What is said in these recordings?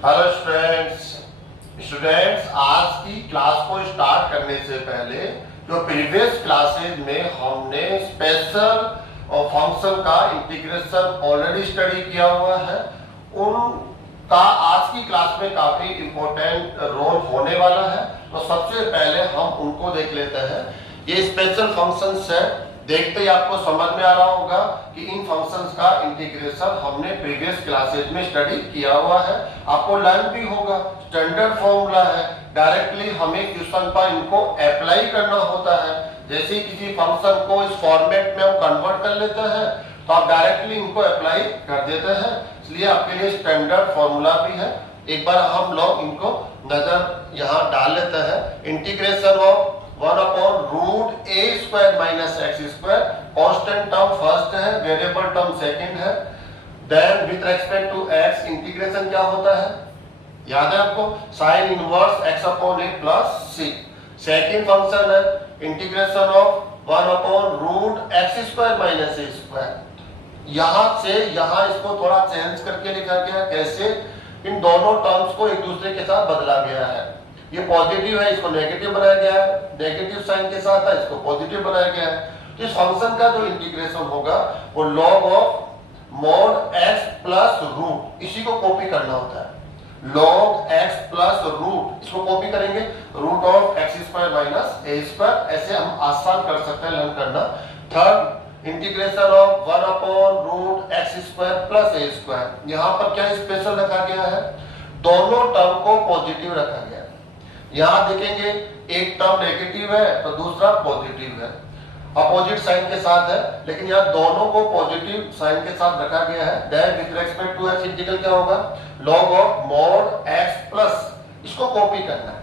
Hello students, आज की class को स्टार्ट करने से पहले जो प्रीवियस क्लासेज में हमने स्पेशल और फंक्शन का इंटीग्रेशन ऑलरेडी स्टडी किया हुआ है, उनका आज की क्लास में काफी इंपॉर्टेंट रोल होने वाला है। तो सबसे पहले हम उनको देख लेते हैं। ये स्पेशल फंक्शंस है, देखते ही आपको समझ में आ रहा होगा कि इन फंक्शंस का इंटीग्रेशन हमने प्रीवियस क्लासेज में स्टडी किया हुआ है, आपको लर्न भी होगा। स्टैंडर्ड फॉर्मूला है, डायरेक्टली हमें क्वेश्चन पर इनको अप्लाई करना होता है। जैसे ही किसी फंक्शन को इस फॉर्मेट में हम कन्वर्ट कर लेते हैं तो आप डायरेक्टली इनको अप्लाई कर देते हैं, इसलिए आपके लिए स्टैंडर्ड फॉर्मूला भी है। एक बार हम लोग इनको नजर यहाँ डाल लेते हैं। Integration of 1/√a² - x², constant term first है, वेरिएबल टर्म सेकंड है। Then with respect to x integration क्या होता है, याद है आपको, sin inverse x/a + c। Second function है इंटीग्रेशन ऑफ 1/√x² - a²। यहां से यहां इसको थोड़ा चेंज करके लिखा गया, कैसे, इन दोनों टर्म्स को एक दूसरे के साथ बदला गया है। ये पॉजिटिव है, इसको नेगेटिव बनाया गया है, नेगेटिव साइन के साथ है, इसको पॉजिटिव बनाया गया है। तो इस फंक्शन का जो इंटीग्रेशन होगा वो log of mod x plus root, इसी को कॉपी करना होता है। log x प्लस रूट, इसको कॉपी करेंगे रूट ऑफ x² - a², ऐसे हम आसान कर सकते हैं लर्न करना। Third integration of 1/√x² + a²। यहाँ पर क्या स्पेशल रखा गया है, दोनों टर्म को पॉजिटिव रखा गया है। यहाँ देखेंगे एक टर्म नेगेटिव है तो दूसरा पॉजिटिव है, अपोजिट साइन के साथ है, लेकिन यहाँ दोनों को पॉजिटिव साइन के साथ रखा गया है। Then with respect to x integral क्या होगा, log of mod x plus, इसको कॉपी करना है,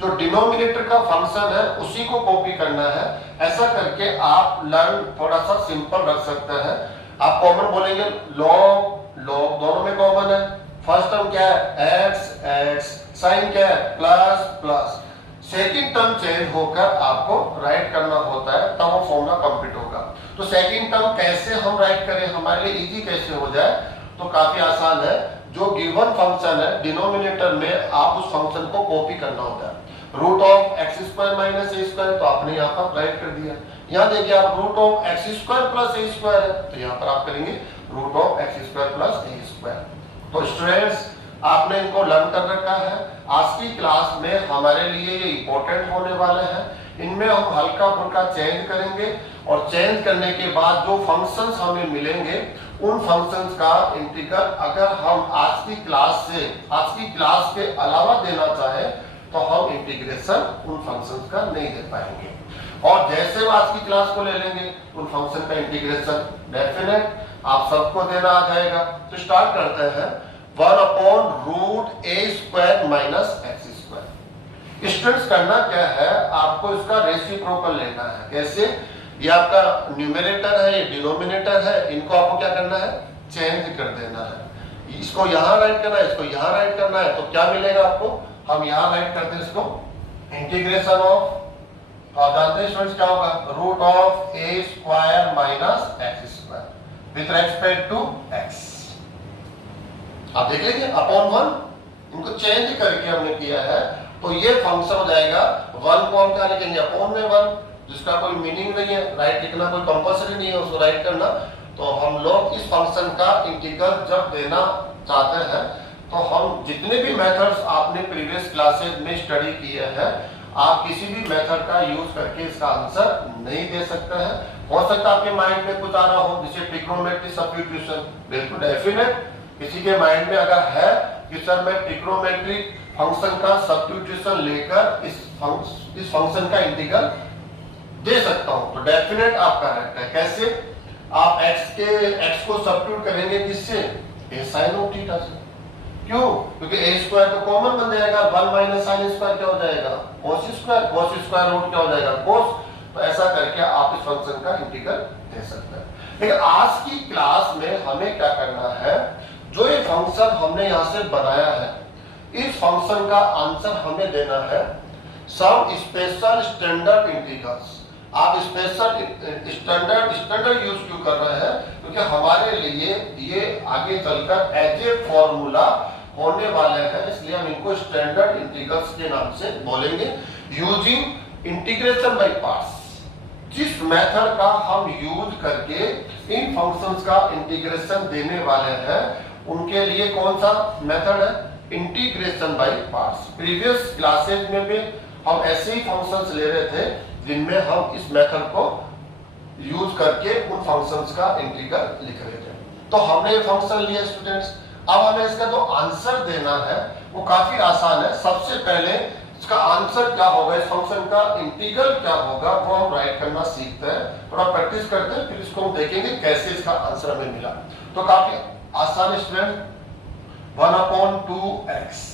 जो डिनोमिनेटर का फंक्शन है उसी को कॉपी करना है। ऐसा करके आप लर्न थोड़ा सा सिंपल रख सकते हैं। आप कॉमन बोलेंगे log दोनों में कॉमन है। फर्स्ट टर्म क्या है x, साइन क्या है प्लस। सेकंड टर्म चेंज होकर आपको राइट करना होता है, तब वो फॉर्मूला कंप्लीट होगा। तो सेकंड टर्म कैसे हम राइट करें, हमारे लिए इजी कैसे हो जाए, तो काफी आसान है। जो गिवन फंक्शन है डिनोमिनेटर में आप उस फंक्शन को कॉपी करना होता है। रूट ऑफ x² - a², तो आपने यहाँ पर राइट कर दिया। यहाँ देखिए आप रूट ऑफ x² + a² है, तो यहाँ पर आप करेंगे रूट ऑफ x² + a²। तो स्टूडेंट्स, आपने इनको लर्न कर रखा है। आज की क्लास में हमारे लिए ये इंपॉर्टेंट होने वाले हैं। इनमें हम हल्का फुल्का चेंज करेंगे और चेंज करने के बाद जो फंक्शंस हमें मिलेंगे उन फंक्शंस का इंटीग्रल अगर हम आज की क्लास के अलावा देना चाहें तो हम इंटीग्रेशन उन फंक्शंस का नहीं दे पाएंगे, और जैसे आज की क्लास को ले लेंगे उन फंक्शन का इंटीग्रेशन डेफिनेट आप सबको देना आ जाएगा। तो स्टार्ट करते हैं। 1/√a² - x²। स्टूडेंट्स, करना क्या है, आपको इसका रेसिप्रोकल लेना है। कैसे, ये आपका न्यूमरेटर है, ये डिनोमिनेटर है, इनको आपको क्या करना है, चेंज कर देना है। इसको यहाँ राइट करना है, इसको यहाँ राइट करना है, तो क्या मिलेगा आपको, हम यहाँ राइट करते हैं इसको इंटीग्रेशन ऑफ, जानते हैं स्टूडेंट्स क्या होगा, root of a² - x² with respect to x। आप देखेंगे अपॉन 1, इनको चेंज करके हमने किया है, तो ये फंक्शन हो जाएगा 1 को हम क्या लिखेंगे अपॉन में 1, जिसका कोई मीनिंग नहीं है, राइट लिखना कोई कंपल्सरी नहीं है उसको राइट करना। तो हम लोग इस फंक्शन का इंटीग्रल जब देना चाहते हैं तो हम जितने भी मेथड्स आपने प्रीवियस क्लासेज में स्टडी किए हैं, आप किसी भी मेथड का यूज करके इसका आंसर नहीं दे सकते हैं। हो सकता है आपके माइंड में कुछ आ रहा हो, जैसे ट्रिग्नोमेट्री सब्स्टिट्यूशन, बिल्कुल डेफिनेट किसी के माइंड में अगर है कि सर मैं ट्रिग्नोमेट्रिक फंक्शन का सब्स्टिट्यूशन लेकर इस फंक्शन का इंटीग्रल दे सकता हूं, तो डेफिनेट आप करेक्ट है। कैसे, आप x को सब्स्टिट्यूट करेंगे किससे, a sin of थीटा से। क्यों, क्योंकि a² तो कॉमन बन जाएगा, 1 - sin² क्या हो जाएगा cos², रूट क्या हो जाएगा cos। तो ऐसा करके आप इस फंक्शन का इंटीग्रल दे सकते हैं। लेकिन आज की क्लास में हमें क्या करना है, जो ये फंक्शन हमने यहाँ से बनाया है, इस फंक्शन का आंसर हमें देना है सम स्पेशल स्टैंडर्ड इंटीग्रल्स। आप स्पेशल स्टैंडर्ड यूज क्यों कर रहे हैं, क्योंकि हमारे लिए ये आगे चलकर एज ए फॉर्मूला होने वाले हैं, इसलिए हम इनको स्टैंडर्ड इंटीग्रल्स के नाम से बोलेंगे। यूजिंग इंटीग्रेशन बाय पार्ट्स, जिस मेथड का हम यूज करके इन फंक्शंस का इंटीग्रेशन देने वाले हैं उनके लिए कौन सा मेथड है? Integration by parts. Previous classes में भी हम ऐसे ही फंक्शंस ले रहे थे जिनमें हम इस मेथड को यूज करके उन फंक्शंस का इंटीग्रल लिख रहे थे। तो हमने ये फंक्शन लिया स्टूडेंट्स, अब हमें इसका जो आंसर देना है वो काफी आसान है। सबसे पहले इसका आंसर क्या होगा, इस फंक्शन का इंटीग्रल क्या होगा वो हम राइट करना सीखते हैं, थोड़ा प्रैक्टिस करते हैं, फिर इसको हम देखेंगे कैसे इसका आंसर हमें मिला। तो काफी आसान स्टूडेंट, 1/2x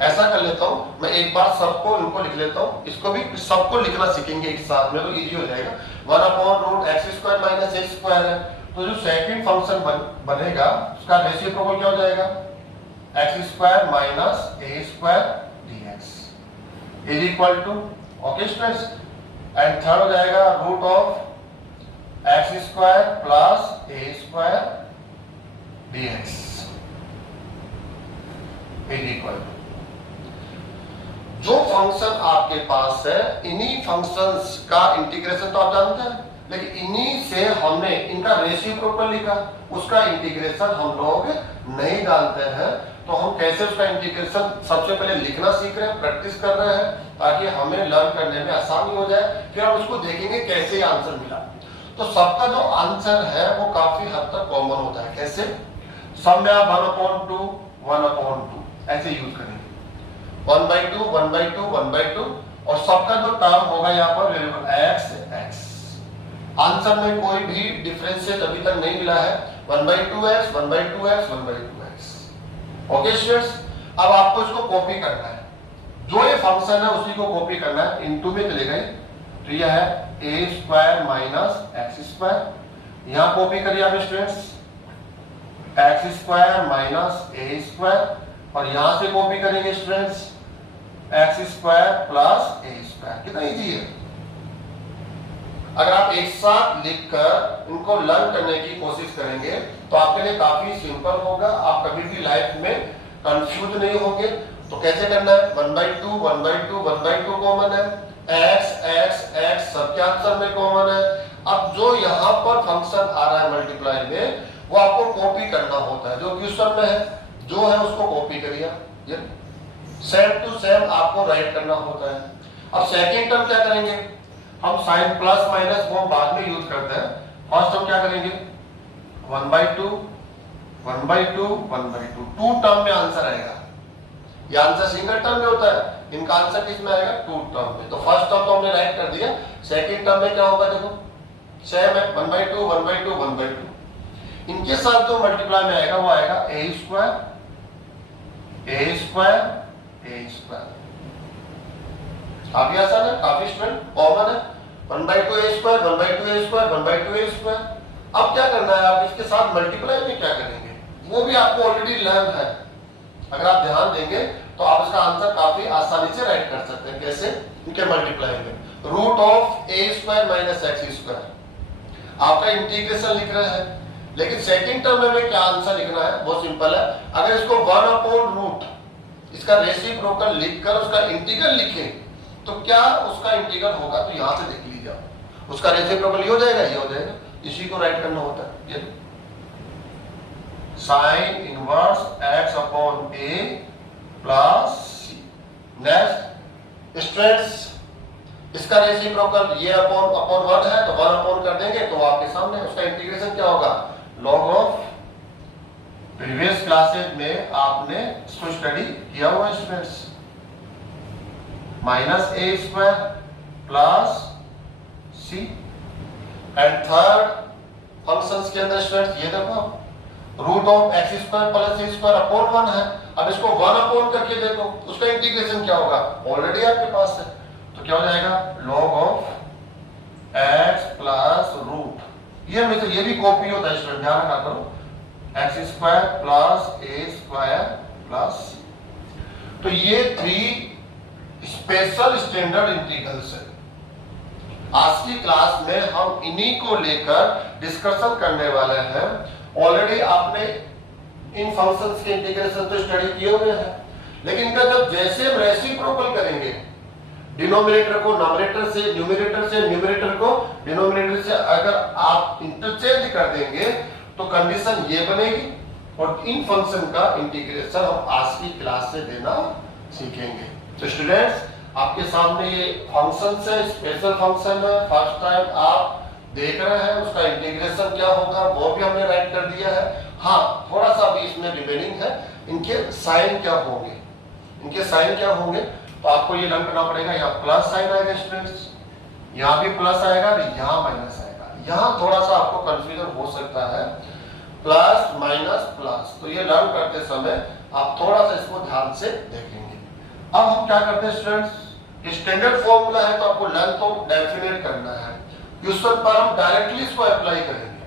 ऐसा कर लेता हूं मैं, एक बार सबको इनको लिख लेता हूं, इसको भी सबको लिखना सीखेंगे एक साथ में तो इजी हो जाएगा। 1/√x² माइनस x² है, तो जो सेकंड फंक्शन बनेगा उसका रेसिप्रोकल क्या हो जाएगा? x² minus a² dx is equal to, okay students, and third हो जाएगा √x² plus a² dx is equal to, जो फंक्शन आपके पास है इन्हीं फंक्शंस का इंटीग्रेशन तो आप जानते हैं, लेकिन इन्हीं से हमने इनका रेसिप्रोकल लिखा, उसका इंटीग्रेशन हम लोग नहीं जानते हैं। तो हम कैसे उसका इंटीग्रेशन सबसे पहले लिखना सीख रहे हैं, प्रैक्टिस कर रहे हैं ताकि हमें लर्न करने में आसानी हो जाए, फिर हम उसको देखेंगे कैसे आंसर मिला। तो सबका जो आंसर है वो काफी हद तक कॉमन होता है। कैसे? सब में आप 1/2 ऐसे यूज करेंगे, 1/2 1/2 1/2, और सबका जो टर्म होगा यहाँ पर वेरिएबल x। आंसर में कोई भी डिफरेंशिएट अभी तक नहीं मिला है, 1/2x 1/2x 1/2x। Okay students, अब आपको इसको कॉपी करना है, जो ये फंक्शन है उसी को कॉपी करना है, इनटू में चले गए तो यह है a² माइनस x², यहां कॉपी करिए आप स्टूडेंट्स x² माइनस a², और यहां से कॉपी करेंगे स्टूडेंट्स x² प्लस a²। कितना इजी है। अगर आप एक साथ लिखकर इनको लर्न करने की कोशिश करेंगे तो आपके लिए काफी सिंपल होगा, आप कभी भी लाइफ में कंफ्यूज नहीं होंगे। तो कैसे करना है? 1/2 1/2 1/2 कॉमन है, x सबके आंसर में कॉमन है। अब जो यहाँ पर फंक्शन आ रहा है मल्टीप्लाई में वो आपको कॉपी करना होता है, जो क्वेश्चन में है जो है उसको कॉपी करिए, सेम टू सेम आपको राइट करना होता है। अब सेकेंड टर्म क्या करेंगे हम? साइन प्लस माइनस वो हम बाद में यूज करते हैं। फर्स्ट टर्म क्या करेंगे? 1/2 1/2 1/2, 2 टर्म में आंसर आएगा। ये आंसर सिंगल टर्म में होता है, इनका आंसर किसमें आएगा? 2 टर्म में। तो फर्स्ट टर्म तो हमने राइट कर दिया, सेकेंड टर्म में क्या होगा? देखो सेम है, 1/2 1/2 1/2। इनके साथ जो मल्टीप्लाई में आएगा वो आएगा a²। काफी आसान है, काफी स्टूडेंट कॉमन है, 1/2 a², 1/2 a², 1/2 a²। अब क्या करना है, आप इसके साथ मल्टीप्लाई में क्या करेंगे वो भी आपको ऑलरेडी लर्न है। अगर आप ध्यान देंगे तो आप इसका आंसर काफी आसानी से राइट कर सकते हैं। कैसे? इनके मल्टीप्लाई में √a² माइनस x², आपका इंटीग्रेशन लिख रहे हैं, लेकिन सेकंड टर्म में क्या आंसर लिखना है? बहुत सिंपल है। अगर इसको 1/√, इसका रेसिप्रोकल लिखकर उसका इंटीग्रल लिखें तो क्या उसका इंटीग्रल होगा? तो यहां से देख लीजिए आप, उसका रेसिप्रोकल ये हो जाएगा, ये हो जाएगा, इसी को राइट करना होता है। ये sine inverse x/a plus c। Next students, इसका रेसिप्रोकल ये अपॉन 1 है तो 1 कर देंगे तो आपके सामने उसका इंटीग्रेशन क्या होगा? Log of. प्रीवियस क्लासेज में आपने इसको स्टडी किया हुआ है students, -a² plus c। And third functions के अंदर स्टूडेंट्स ये देखो √x² प्लस a² अपॉन 1 है। अब इसको 1 करके देखो, उसका इंटीग्रेशन क्या होगा? ऑलरेडी आपके पास है, तो क्या हो जाएगा? log of x plus root. ये में से ये भी कॉपी होता है स्टूडेंट, ध्यान रखा करो, x² plus a² plus c। तो ये 3 स्पेशल स्टैंडर्ड इंटीग्रल्स है। आज की क्लास में हम इन्हीं को लेकर डिस्कशन करने वाले हैं। ऑलरेडी आपने इन फंक्शंस के इंटीग्रेशन तो स्टडी किए हुए हैं, लेकिन इनका जब जैसे हम रेसिप्रोकल करेंगे, डिनोमिनेटर को न्यूमरेटर से, न्यूमरेटर को डिनोमिनेटर से अगर आप इंटरचेंज कर देंगे तो कंडीशन ये बनेगी, और इन फंक्शन का इंटीग्रेशन हम आज की क्लास से देना सीखेंगे। तो स्टूडेंट्स, आपके सामने ये फंक्शन है, स्पेशल फंक्शन है, फर्स्ट टाइम आप देख रहे हैं, उसका इंटीग्रेशन क्या होगा वो भी हमने राइट कर दिया है। हाँ, थोड़ा सा अभी इसमें रिमेनिंग है, इनके साइन क्या होंगे, तो आपको ये लर्न करना पड़ेगा। यहाँ प्लस साइन आएगा स्टूडेंट्स, यहाँ भी प्लस आएगा और यहाँ माइनस आएगा। यहाँ थोड़ा सा आपको कंफ्यूजन हो सकता है, प्लस माइनस प्लस, तो ये लर्न करते समय आप थोड़ा सा इसको ध्यान से देखेंगे। अब हम क्या करते हैं स्टूडेंट्स, स्टैंडर्ड फॉर्मूला है तो आपको लर्न तो डेफिनेट करना है, क्वेश्चन पर हम डायरेक्टली इसको अप्लाई करेंगे।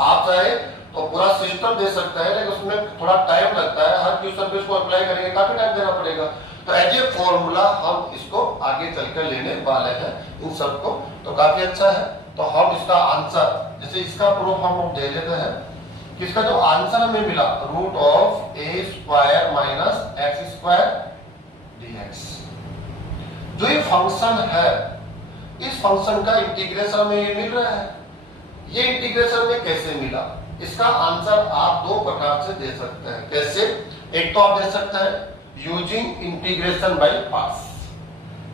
आप चाहे तो पूरा सिस्टम दे सकते हैं, लेकिन उसमें थोड़ा टाइम लगता है, हर क्वेश्चन पे इसको अप्लाई करेंगे काफी टाइम देना पड़ेगा। तो एज ए फॉर्मूला हम इसको आगे चलकर लेने वाले हैं इन सबको, तो काफी अच्छा है। तो हम इसका आंसर, जैसे इसका प्रूफ हम दे लेते हैं कि इसका जो आंसर हमें मिला root of a square minus x square dx, जो ये फंक्शन है, इस फंक्शन का इंटीग्रेशन में ये मिल रहा है। ये इंटीग्रेशन में कैसे मिला, इसका आंसर आप दो प्रकार से दे सकते हैं। कैसे, एक तो आप दे सकते हैं using integration by parts.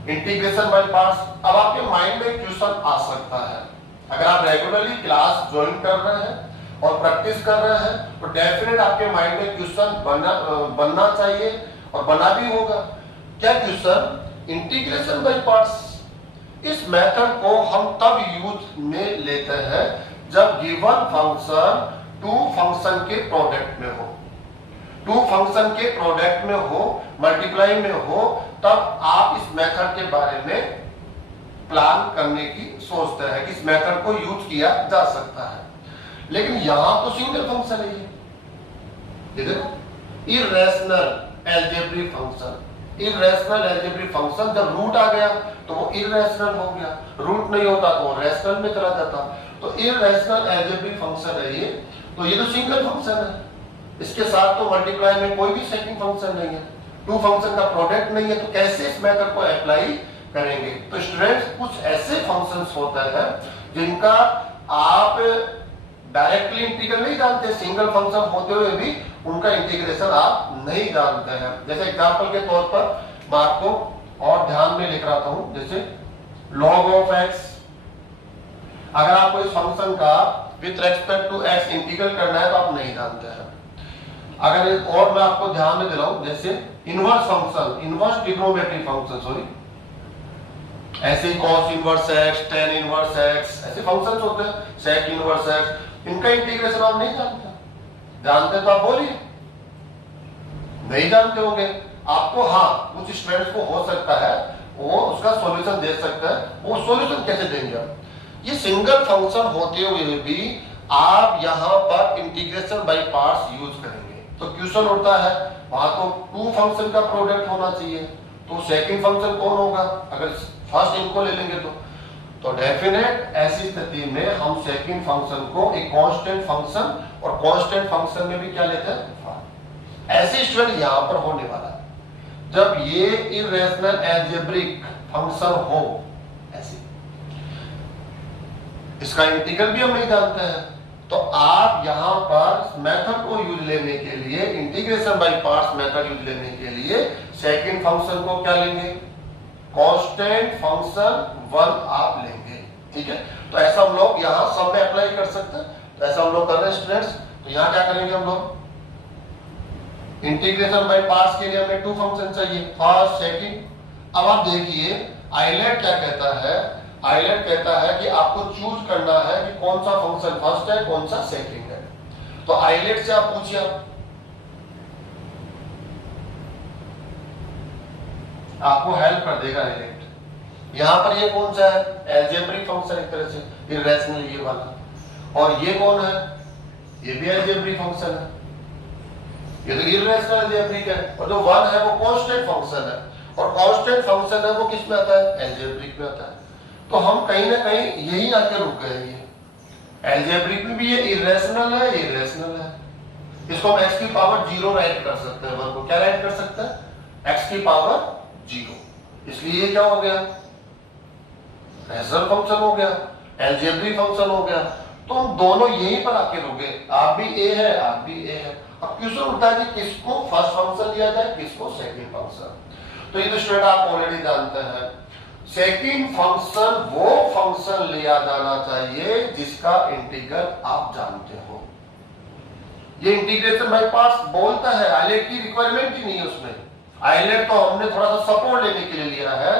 Integration by parts, अब आपके माइंड में क्वेश्चन आ सकता है, अगर आप रेगुलरली क्लास ज्वाइन कर रहे हैं और प्रैक्टिस कर रहे हैं तो डेफिनेट आपके माइंड में क्वेश्चन बनना चाहिए और बना भी होगा। क्या क्वेश्चन, इंटीग्रेशन बाय पार्ट्स, इस मेथड को हम तब यूज में लेते हैं जब गिवन फंक्शन टू फंक्शन के प्रोडक्ट में हो, टू फंक्शन के प्रोडक्ट में हो, मल्टीप्लाई में हो, तब आप इस मेथड के बारे में प्लान करने की सोचते हैं कि इस मेथड को यूज किया जा सकता है। लेकिन यहां तो सिंगल फंक्शन है, ये देखो, irrational algebraic function. Irrational algebraic function जब रूट आ गया तो वो इर्रेशनल हो गया, रूट नहीं होता तो वो रैशनल में चला जाता। तो इर्रेशनल अलजेब्रिक फंक्शन है ये, तो ये तो सिंगल फंक्शन है, इसके साथ तो मल्टीप्लाई में कोई भी सेकंड फंक्शन नहीं है, टू फंक्शन का प्रोडक्ट नहीं है, तो कैसे इस मेथड को अप्लाई करेंगे। तो स्टूडेंट्स, कुछ ऐसे फंक्शंस होते हैं जिनका आप डायरेक्टली इंटीग्रल नहीं जानते, सिंगल फंक्शन होते हुए भी उनका इंटीग्रेशन आप नहीं जानते हैं। जैसे एग्जांपल के तौर पर मैं आपको और ध्यान में लिख रहा हूं, जैसे log ऑफ x, अगर आपको इस फंक्शन का with respect to x integral करना है तो आप नहीं जानते हैं। अगर और मैं आपको ध्यान में दिलाऊं, जैसे inverse function, inverse trigonometric function, sorry, ऐसे cos inverse x, tan inverse x, ऐसे फंक्शंस होते हैं, sec इनवर्स x, इनका इंटीग्रेशन आप नहीं जानते। जानते तो आप बोलिए, नहीं जानते होंगे आपको। हाँ, कुछ स्टूडेंट्स को हो सकता है वो उसका सॉल्यूशन दे सकता है, वो सॉल्यूशन कैसे देंगे आप, ये सिंगल फंक्शन होते हुए भी आप यहाँ पर इंटीग्रेशन बाय पार्ट्स यूज करेंगे। तो क्वेश्चन उठता है, वहां तो टू फंक्शन का प्रोडक्ट होना चाहिए, तो सेकंड फंक्शन कौन होगा, अगर फर्स्ट इनको ले लेंगे तो डेफिनेट ऐसी स्थिति में हम सेकंड फंक्शन को एक कांस्टेंट फंक्शन, और कांस्टेंट फंक्शन में भी क्या लेते हैं, ऐसे स्टूडेंट यहां पर होने वाला है जब ये इर्रेशनल अलजेब्रिक फंक्शन हो, ऐसे इसका इंटीग्रल भी हम नहीं जानते हैं, तो आप यहां पर मेथड को यूज लेने के लिए, integration by parts method use लेने के लिए सेकंड फंक्शन को क्या लेंगे, कांस्टेंट फंक्शन 1 आप लेंगे। ठीक है, तो ऐसा हम लोग यहां सब में अप्लाई कर सकते हैं, तो ऐसा हम लोग कर रहे हैं स्टूडेंट्स। तो यहां क्या करेंगे हम लोग, इंटीग्रेशन बाय पार्ट्स के लिए हमें टू फंक्शन चाहिए, फर्स्ट सेकंड। अब आप देखिए आइलेट क्या कहता है, आइलेट कहता है कि आपको चूज करना है कि कौन सा फंक्शन फर्स्ट है, कौन सा सेकंड है। तो आइलेट से आप पूछिए, आपको हेल्प कर देगा आइलेट। यहां पर ये कौन सा है, अलजेब्रिक फंक्शन, एक तरह से इर्रेशनल ये वाला, और ये कौन है, ये भी अलजेब्रिक फंक्शन है, ये तो इर्रेशनल अलजेब्रिक है, और जो 1 है वो कांस्टेंट फंक्शन है, और कांस्टेंट फंक्शन है वो किस में आता है, अलजेब्रिक में आता है। तो हम कहीं ना कहीं यही आके रुक गए, ये अलजेब्रिक में भी ये इर्रेशनल है, ये इर्रेशनल है, इसको हम x की पावर 0 राइट कर सकते हैं, 1 को क्या राइट कर सकते हैं, x की पावर 0, इसलिए ये क्या हो गया, नेचुरल फंक्शन हो गया, अलजेब्रिक फंक्शन हो गया। तो हम दोनों यहीं पर आके रुके, आप भी a है, आप भी a है। अब क्वेश्चन उठता है कि किसको फर्स्ट फंक्शन लिया जाए, किसको सेकंड फंक्शन। तो ये तो स्टूडेंट आप ऑलरेडी जानते हैं, सेकंड फंक्शन वो फंक्शन लिया जाना चाहिए जिसका इंटीग्रल आप जानते हो। ये इंटीग्रेशन बाय पार्ट्स बोलता है, आइलेट की रिक्वायरमेंट ही नहीं है उसमें। आइलेट तो हमने थोड़ा सा सपोर्ट लेने के लिए लिया है,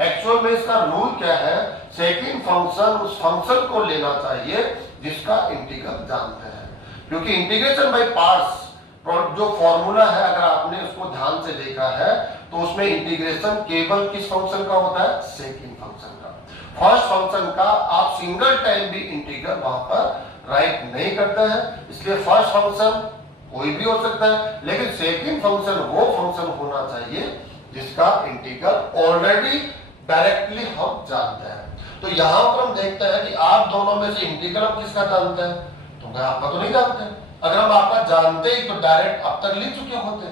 एक्चुअल में इसका रूल क्या है, सेकंड फंक्शन उस फंक्शन को लेना चाहिए जिसका इंटीग्रल जानते हैं। क्योंकि इंटीग्रेशन बाय पार्ट्स जो फॉर्मूला है, अगर आपने उसको ध्यान से देखा है तो उसमें इंटीग्रेशन केवल किस फंक्शन का होता है, सेकंड फंक्शन का। फर्स्ट फंक्शन का आप सिंगल टाइम भी इंटीग्रल वहां पर राइट नहीं करते हैं, इसलिए फर्स्ट फंक्शन कोई भी हो सकता है, लेकिन सेकंड फंक्शन वो फंक्शन होना चाहिए जिसका इंटीग्रल ऑलरेडी डायरेक्टली हम जानते हैं। तो यहां पर हम देखते हैं कि आप दोनों में से इंटीग्रल आप किसका जानते हैं, तो मैं आपका तो नहीं जानते। अगर हम आपका जानते ही तो डायरेक्ट अब तक लिख चुके होते,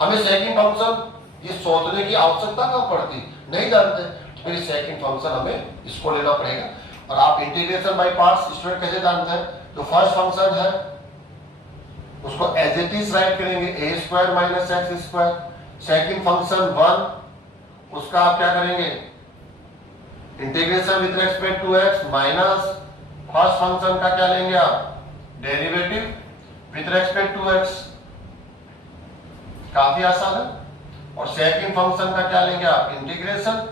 हमें सेकंड फंक्शन ये सोचने की आवश्यकता कब पड़ती, नहीं जानते, तो फिर सेकंड फंक्शन हमें इसको लेना पड़ेगा। और आप इंटीग्रेशन बाय पार्ट्स स्टूडेंट कैसे जानते हैं, जो फर्स्ट फंक्शन है उसको एज इट इज राइट करेंगे, a square minus x square. Second function 1, उसका आप क्या करेंगे, integration with respect to x minus first function का क्या लेंगे आप, derivative with respect to x। काफी आसान है। और सेकंड फंक्शन का क्या लेंगे आप, इंटीग्रेशन।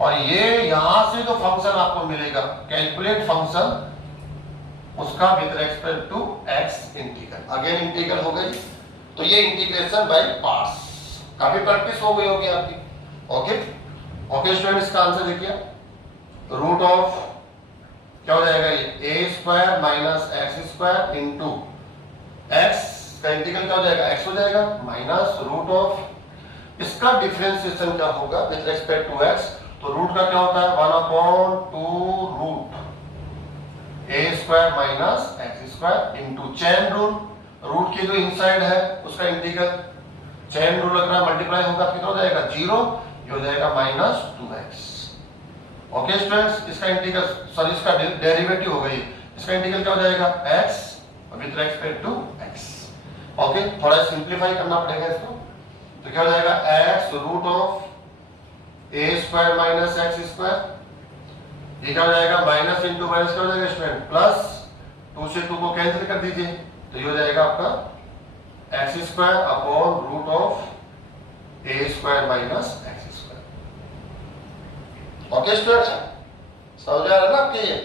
और ये यहां से जो फंक्शन आपको मिलेगा कैलकुलेट फंक्शन, उसका with respect to x integral, again integral हो गई। तो ये इंटीग्रेशन बाय पार्ट्स, काफी प्रैक्टिस हो गई होगी आपकी। ओके ओके स्टूडेंट, इसका आंसर देखिए, रूट ऑफ क्या हो जाएगा, ये a square minus x square into x का इंटीग्रल क्या हो जाएगा, x हो जाएगा, माइनस रूट ऑफ इसका डिफरेंशिएशन क्या होगा विद रिस्पेक्ट टू x। तो रूट का क्या होता है, 1/2 root a square minus x square into chain rule, root के जो इनसाइड है उसका इंटीग्रल, चेन रूल अगर मल्टीप्लाई होगा कितना हो जाएगा, 0, ये हो जाएगा माइनस 2x। ओके स्टूडेंट्स, इसका इंटीग्रल सॉरी इसका डेरिवेटिव हो गई, इसका इंटीग्रल क्या हो जाएगा, x with respect to x। Okay, थोड़ा सिंपलीफाई करना पड़ेगा इसको, तो क्या हो जाएगा, x root of a square minus x square, ये क्या हो जाएगा, माइनस इंटू माइनस क्या हो जाएगा स्टूडेंट, प्लस 2 से 2 को कैंसिल कर दीजिए, तो ये हो जाएगा आपका x square upon root of a square minus x square. Okay student, समझ आ रहा है ना आपके ये।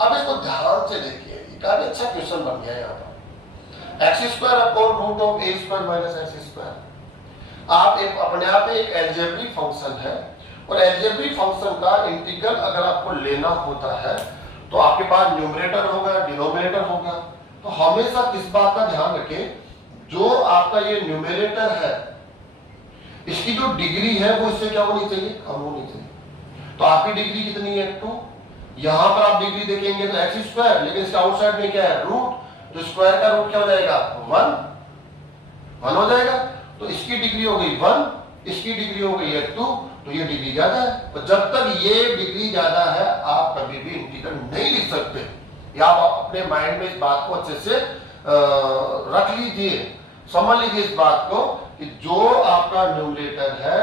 अब इसको ध्यान से देखिए, ये काफी अच्छा क्वेश्चन बन गया यहाँ पर, x square upon root of a square minus x square. आप एक अपने आप में एक अलजेब्रिक फंक्शन है, और अलजेब्रिक फंक्शन का इंटीग्रल अगर आपको लेना होता है तो आपके पास न्यूमरेटर होगा, डिनोमिनेटर होगा। तो हमेशा किस बात का ध्यान रखें, जो आपका ये न्यूमरेटर है इसकी जो डिग्री है वो इससे क्या होनी चाहिए, कम होनी चाहिए। तो आपकी डिग्री कितनी है, 2। यहां पर आप डिग्री देखेंगे तो एक्स स्क्वायर, लेकिन इसका आउटसाइड में क्या है, रूट, तो स्क्वायर का रूट क्या हो जाएगा, 1 हो जाएगा। तो इसकी डिग्री हो गई 1, इसकी डिग्री हो गई है 2, तो ये डिग्री ज्यादा है। तो जब तक ये डिग्री ज्यादा है आप कभी भी इंटीग्रल नहीं लिख सकते। या आप अपने माइंड में इस बात को अच्छे से रख लीजिए, समझ लीजिए इस बात को कि जो आपका न्यूमरेटर है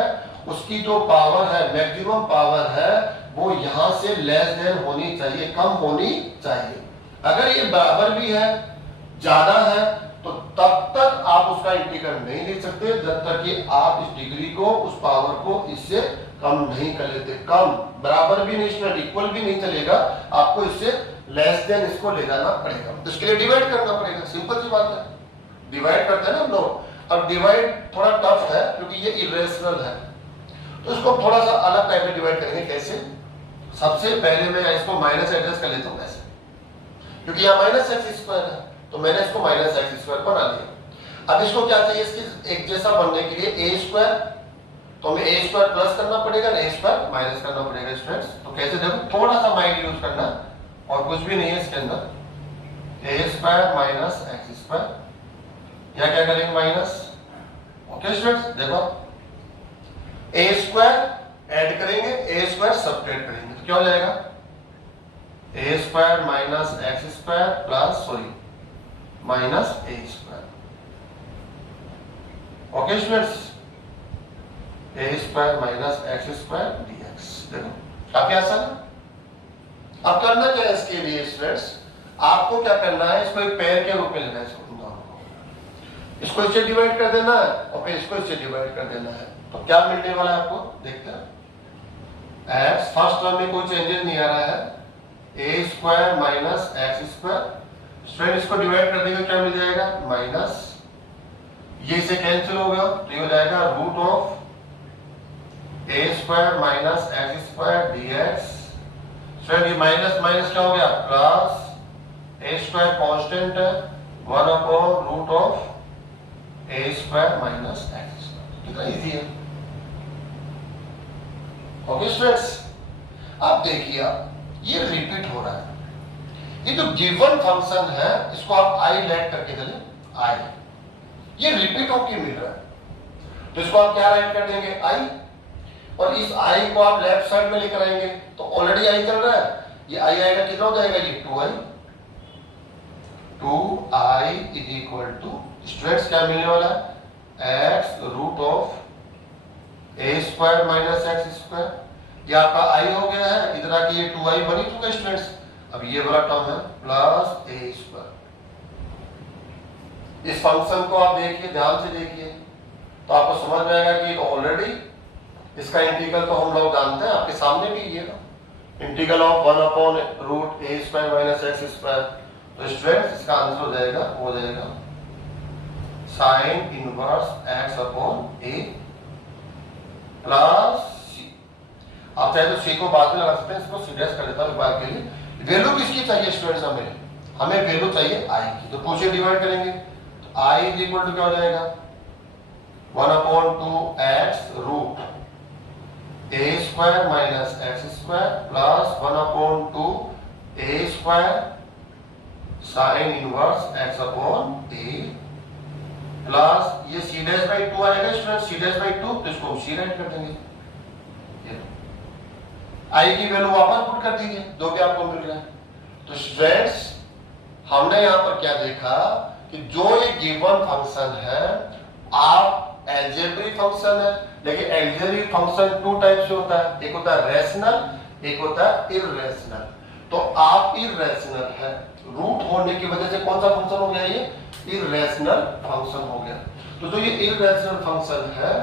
उसकी जो पावर है, मैक्सिमम पावर है, वो यहां से लेस देन होनी चाहिए, कम होनी चाहिए। अगर ये बराबर भी है, ज्यादा है, तो तब तक आप उसका इंटीग्रल नहीं लिख सकते जब तक कि आप इस डिग्री को, उस पावर को इससे कम नहीं कर लेते। कम बराबर भी नहीं, इक्वल भी नहीं चलेगा, आपको इससे लेस देन इसको ले जाना पड़ेगा। तो इसके लिए डिवाइड करना पड़ेगा, सिंपल सी बात है। डिवाइड करते हैं ना हम लोग। अब डिवाइड थोड़ा टफ है क्योंकि ये इरेशनल है, तो इसको थोड़ा सा अलग टाइप में डिवाइड करेंगे। कैसे, सबसे पहले मैं इसको माइनस एडजस्ट कर लेता हूं ऐसे, क्योंकि यहाँ माइनस एक्स स्क्वायर है तो मैंने इसको माइनस एक्स स्क्वायर बना लिया। अब इसको क्या चाहिए, इसके एक जैसा बनने के लिए ए स्क्वायर, तो हमें ए स्क्वायर प्लस करना पड़ेगा, ए स्क्वायर माइनस करना पड़ेगा स्टूडेंट्स। तो कैसे, देखो थोड़ा सा माइंड यूज करना, और कुछ भी नहीं है इसके अंदर, ए स्क्वायर माइनस एक्स स्क्वायर या क्या करेंगे माइनस। ओके स्टूडेंट्स, देखो ए स्क्वायर ऐड करेंगे, ए स्क्वायर सब्ट्रैक्ट करेंगे तो क्या हो जाएगा, a square minus x square plus minus a square. Okay students, a square minus x square dx. देखो काफी आसान है। अब करना क्या है इसके लिए स्टूडेंट्स, आपको क्या करना है, इसको एक पेयर के रूप में लेना है, इसको इससे डिवाइड कर देना है और फिर इसको इससे डिवाइड कर देना है। तो क्या मिलने वाला है आपको, देखते हैं। एक्स फर्स्ट टर्म में कोई चेंजेस नहीं आ रहा है, a square minus x square. Student इसको डिवाइड कर देंगे क्या मिल जाएगा, माइनस, ये इसे कैंसिल होगा तो ये हो जाएगा root of a square minus x square dx. Student ये माइनस माइनस क्या हो गया प्लस, ए स्क्वायर कांस्टेंट है, 1 root of a square minus x square. कितना इजी है। ओके स्टूडेंट्स, आप देखिए ये रिपीट हो रहा है। ये जो गिवन फंक्शन है इसको आप आई लेट करके चले, आई, ये रिपीट होके मिल रहा है तो इसको आप क्या राइट कर देंगे, आई, और इस आई को आप लेफ्ट साइड में लेकर आएंगे तो ऑलरेडी आई चल रहा है, ये आई आएगा कितना हो जाएगा, ये 2i, 2i is equal to students क्या मिलने वाला है, x root of a square minus x square. ये आपका आई हो गया है, इधर आके ये 2i बन ही चुका स्टूडेंट्स। अब ये वाला टर्म है प्लस ए स्क्वायर। इस फंक्शन को आप देखिए, ध्यान से देखिए तो आपको समझ में आएगा कि ऑलरेडी इसका इंटीग्रल तो हम लोग जानते हैं, आपके सामने भी ये ना integral of 1 root a square minus x square. तो स्टूडेंट्स इसका आंसर हो जाएगा, वो हो जाएगा sine inverse x upon a plus c. आप चाहे तो सी को बाद में लगा सकते हैं, इसको सीरियस कर देता हूं बात के लिए। वैल्यू किसकी चाहिए स्टूडेंट्स, हमें वैल्यू चाहिए आई की, तो 2 से डिवाइड करेंगे तो आई इज इक्वल टू क्या हो जाएगा, 1/2 x root a square minus x square plus 1/2 a square sine inverse x upon a plus ये सी डैश बाई 2 आएगा स्टूडेंट, सी डैश बाई 2, तो इसको सी राइट कर देंगे। आई की वैल्यू वापस पुट कर दीजिए, जो भी आपको मिल रहा है। तो स्टूडेंट्स हमने यहां पर क्या देखा कि जो ये गिवन फंक्शन है, आप अलजेब्रिक फंक्शन है, लेकिन अलजेब्रिक फंक्शन 2 टाइप से होता है, एक होता है रेशनल, एक होता है इररेशनल। तो आप इररेशनल है, रूट होने की वजह से कौन सा फंक्शन हो गया, ये इररेशनल फंक्शन हो गया। तो जो ये इररेशनल फंक्शन है,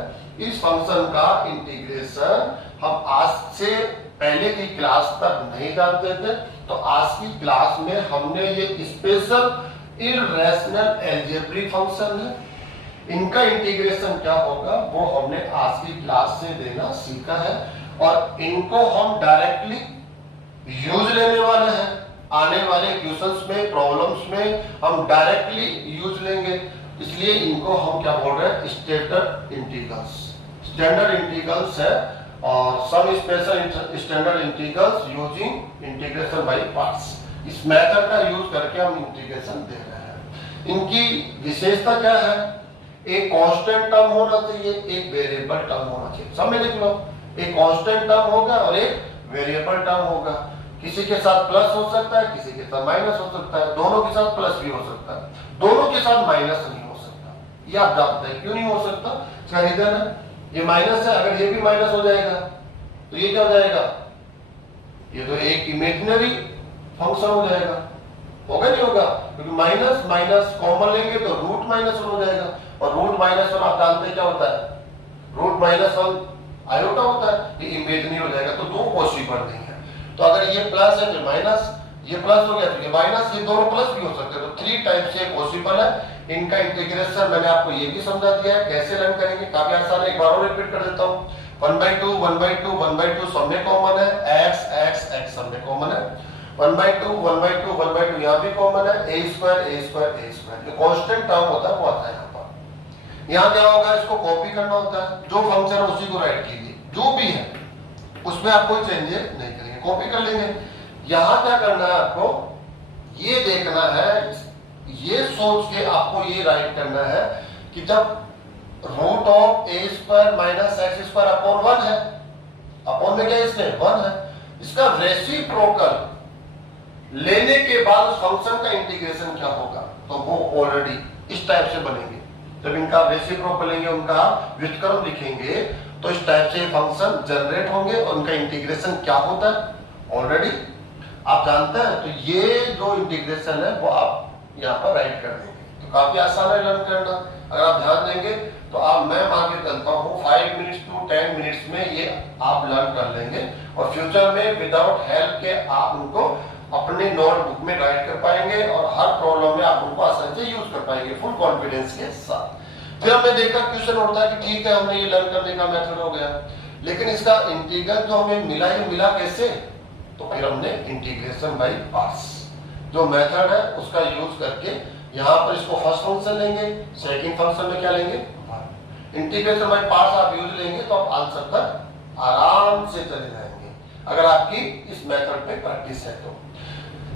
इस फंक्शन का इंटीग्रेशन हम आज से पहले की क्लास तक नहीं जानते थे, तो आज की क्लास में हमने ये स्पेशल इररेशनल अलजेब्रिक फंक्शन है, इनका इंटीग्रेशन क्या होगा वो हमने आज की क्लास से देना सीखा है, और इनको हम डायरेक्टली यूज लेने वाले हैं। आने वाले क्वेश्चंस में, प्रॉब्लम्स में हम डायरेक्टली यूज लेंगे, इसलिए इनको हम क्या बोल रहे हैं, स्टैंडर्ड इंटीग्रल्स। स्टैंडर्ड इंटीग्रल्स है और some special standard integrals using integration by parts. इस मेथड का यूज करके हम इंटीग्रेशन दे रहे हैं। इनकी विशेषता क्या है, एक कांस्टेंट टर्म होना चाहिए, एक वेरिएबल टर्म होना चाहिए। सब में देख लो, एक कांस्टेंट टर्म होगा और एक वेरिएबल टर्म होगा। किसी के साथ प्लस हो सकता है, किसी के साथ माइनस हो सकता है, दोनों के साथ प्लस भी हो सकता है, दोनों के साथ माइनस नहीं हो सकता। ये आप जानते हैं क्यों नहीं हो सकता, इसका रीजन है ये माइनस है, अगर ये भी माइनस हो जाएगा तो ये क्या हो जाएगा, ये तो एक इमेजिनरी फंक्शन हो जाएगा, होगा नहीं होगा, क्योंकि माइनस माइनस कॉमन लेंगे तो रूट माइनस हो जाएगा, और रूट माइनस वन आप जानते हैं क्या होता है, रूट माइनस वन आयोटा होता है, ये इमेजिनरी हो जाएगा, तो दो पॉसिबल नहीं है। तो अगर ये प्लस है तो माइनस, ये प्लस हो गया तो ये माइनस, ये दोनों प्लस भी हो सकते हैं। तो 3 टाइप से पॉसिबल है। इनका इंटीग्रेशन मैंने आपको ये भी समझा दिया है कैसे रन करेंगे, काफी आसान है। एक बार और रिपीट कर देता हूँ, 1/2 1/2 1/2 सब में कॉमन है, x x x सब में कॉमन है, 1/2 1/2 1/2 यहाँ भी कॉमन है, a square a square a square जो कांस्टेंट टर्म होता है वो आता है यहाँ पर। यहाँ क्या होगा, इसको कॉपी करना होता है, जो फंक्शन है उसी को राइट कीजिए, जो भी है उसमें आप कोई चेंजेस नहीं करेंगे, कॉपी कर लेंगे। यहाँ क्या करना है आपको, ये देखना है, ये सोच के आपको आपको ये राइट करना है कि जब root of a square minus x square upon 1 है, अपॉन में क्या इसमें 1 है, इसका रेसिप्रोकल लेने के बाद उस फंक्शन का इंटीग्रेशन क्या होगा, तो वो ऑलरेडी इस टाइप से बनेंगे। जब इनका रेसिप्रोकल लेंगे, उनका व्युत्क्रम लिखेंगे, तो इस टाइप से फंक्शन जनरेट होंगे और उनका इंटीग्रेशन क्या होता है ऑलरेडी आप जानते हैं। तो ये जो इंटीग्रेशन है वो आप यहाँ पर राइट कर देंगे, तो काफी आसान है लर्न करना। अगर आप ध्यान देंगे तो आप मैं मान के चलता हूँ 5 मिनट्स टू 10 मिनट्स में ये आप लर्न कर लेंगे और फ्यूचर में विदाउट हेल्प के आप उनको अपने नोटबुक में राइट कर पाएंगे और हर प्रॉब्लम में आप उनको आसानी से यूज कर पाएंगे फुल कॉन्फिडेंस के साथ। फिर हमने देखा क्वेश्चन होता है कि ठीक है हमने ये लर्न करने का मेथड हो गया, लेकिन इसका इंटीग्रल जो हमें मिला, ये मिला कैसे, तो फिर हमने इंटीग्रेशन बाय पार्ट्स जो मेथड है उसका यूज करके यहाँ पर इसको फर्स्ट फंक्शन लेंगे, सेकंड फंक्शन में क्या लेंगे, इंटीग्रेशन बाय पार्ट्स आप यूज लेंगे तो आप आंसर तक आराम से चले जाएंगे अगर आपकी इस मेथड पे प्रैक्टिस है। तो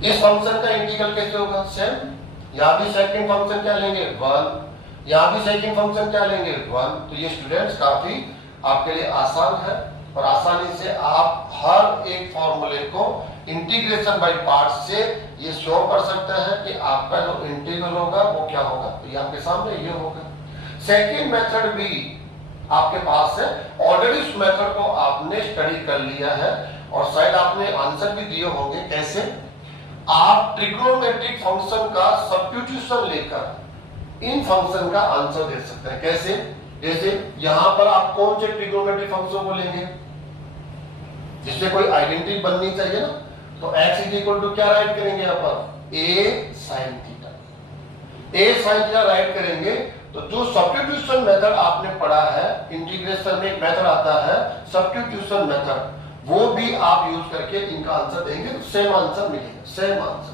इस फंक्शन का इंटीग्रल कैसे होगा, सेम, यहाँ भी सेकंड फंक्शन क्या लेंगे 1, यहाँ भी सेकंड फंक्शन क्या लेंगे 1। तो ये स्टूडेंट्स काफी आपके लिए आसान है और आसानी से आप हर एक फॉर्मूले को इंटीग्रेशन बाय पार्ट्स से ये शो कर सकते हैं कि आपका जो इंटीग्रल होगा वो क्या होगा, तो ये आपके सामने ये होगा। सेकंड मेथड भी आपके पास है, ऑलरेडी उस मेथड को आपने स्टडी कर लिया है और शायद आपने आंसर भी दिए होंगे। कैसे, आप ट्रिग्नोमेट्रिक फंक्शन का सब्स्टिट्यूशन लेकर इन फंक्शन का आंसर दे सकते हैं। कैसे, जैसे यहां पर आप कौन से ट्रिग्नोमेट्रिक फंक्शन को लेंगे जिससे कोई आइडेंटिटी बननी चाहिए ना, तो x इज इक्वल टू क्या राइट करेंगे यहाँ पर a sin theta, a sin theta right करेंगे। तो जो सब्स्टिट्यूशन मेथड आपने पढ़ा है, इंटीग्रेशन में एक मेथड आता है सब्स्टिट्यूशन मेथड, वो भी आप यूज करके इनका आंसर देंगे तो सेम आंसर मिलेगा, सेम आंसर।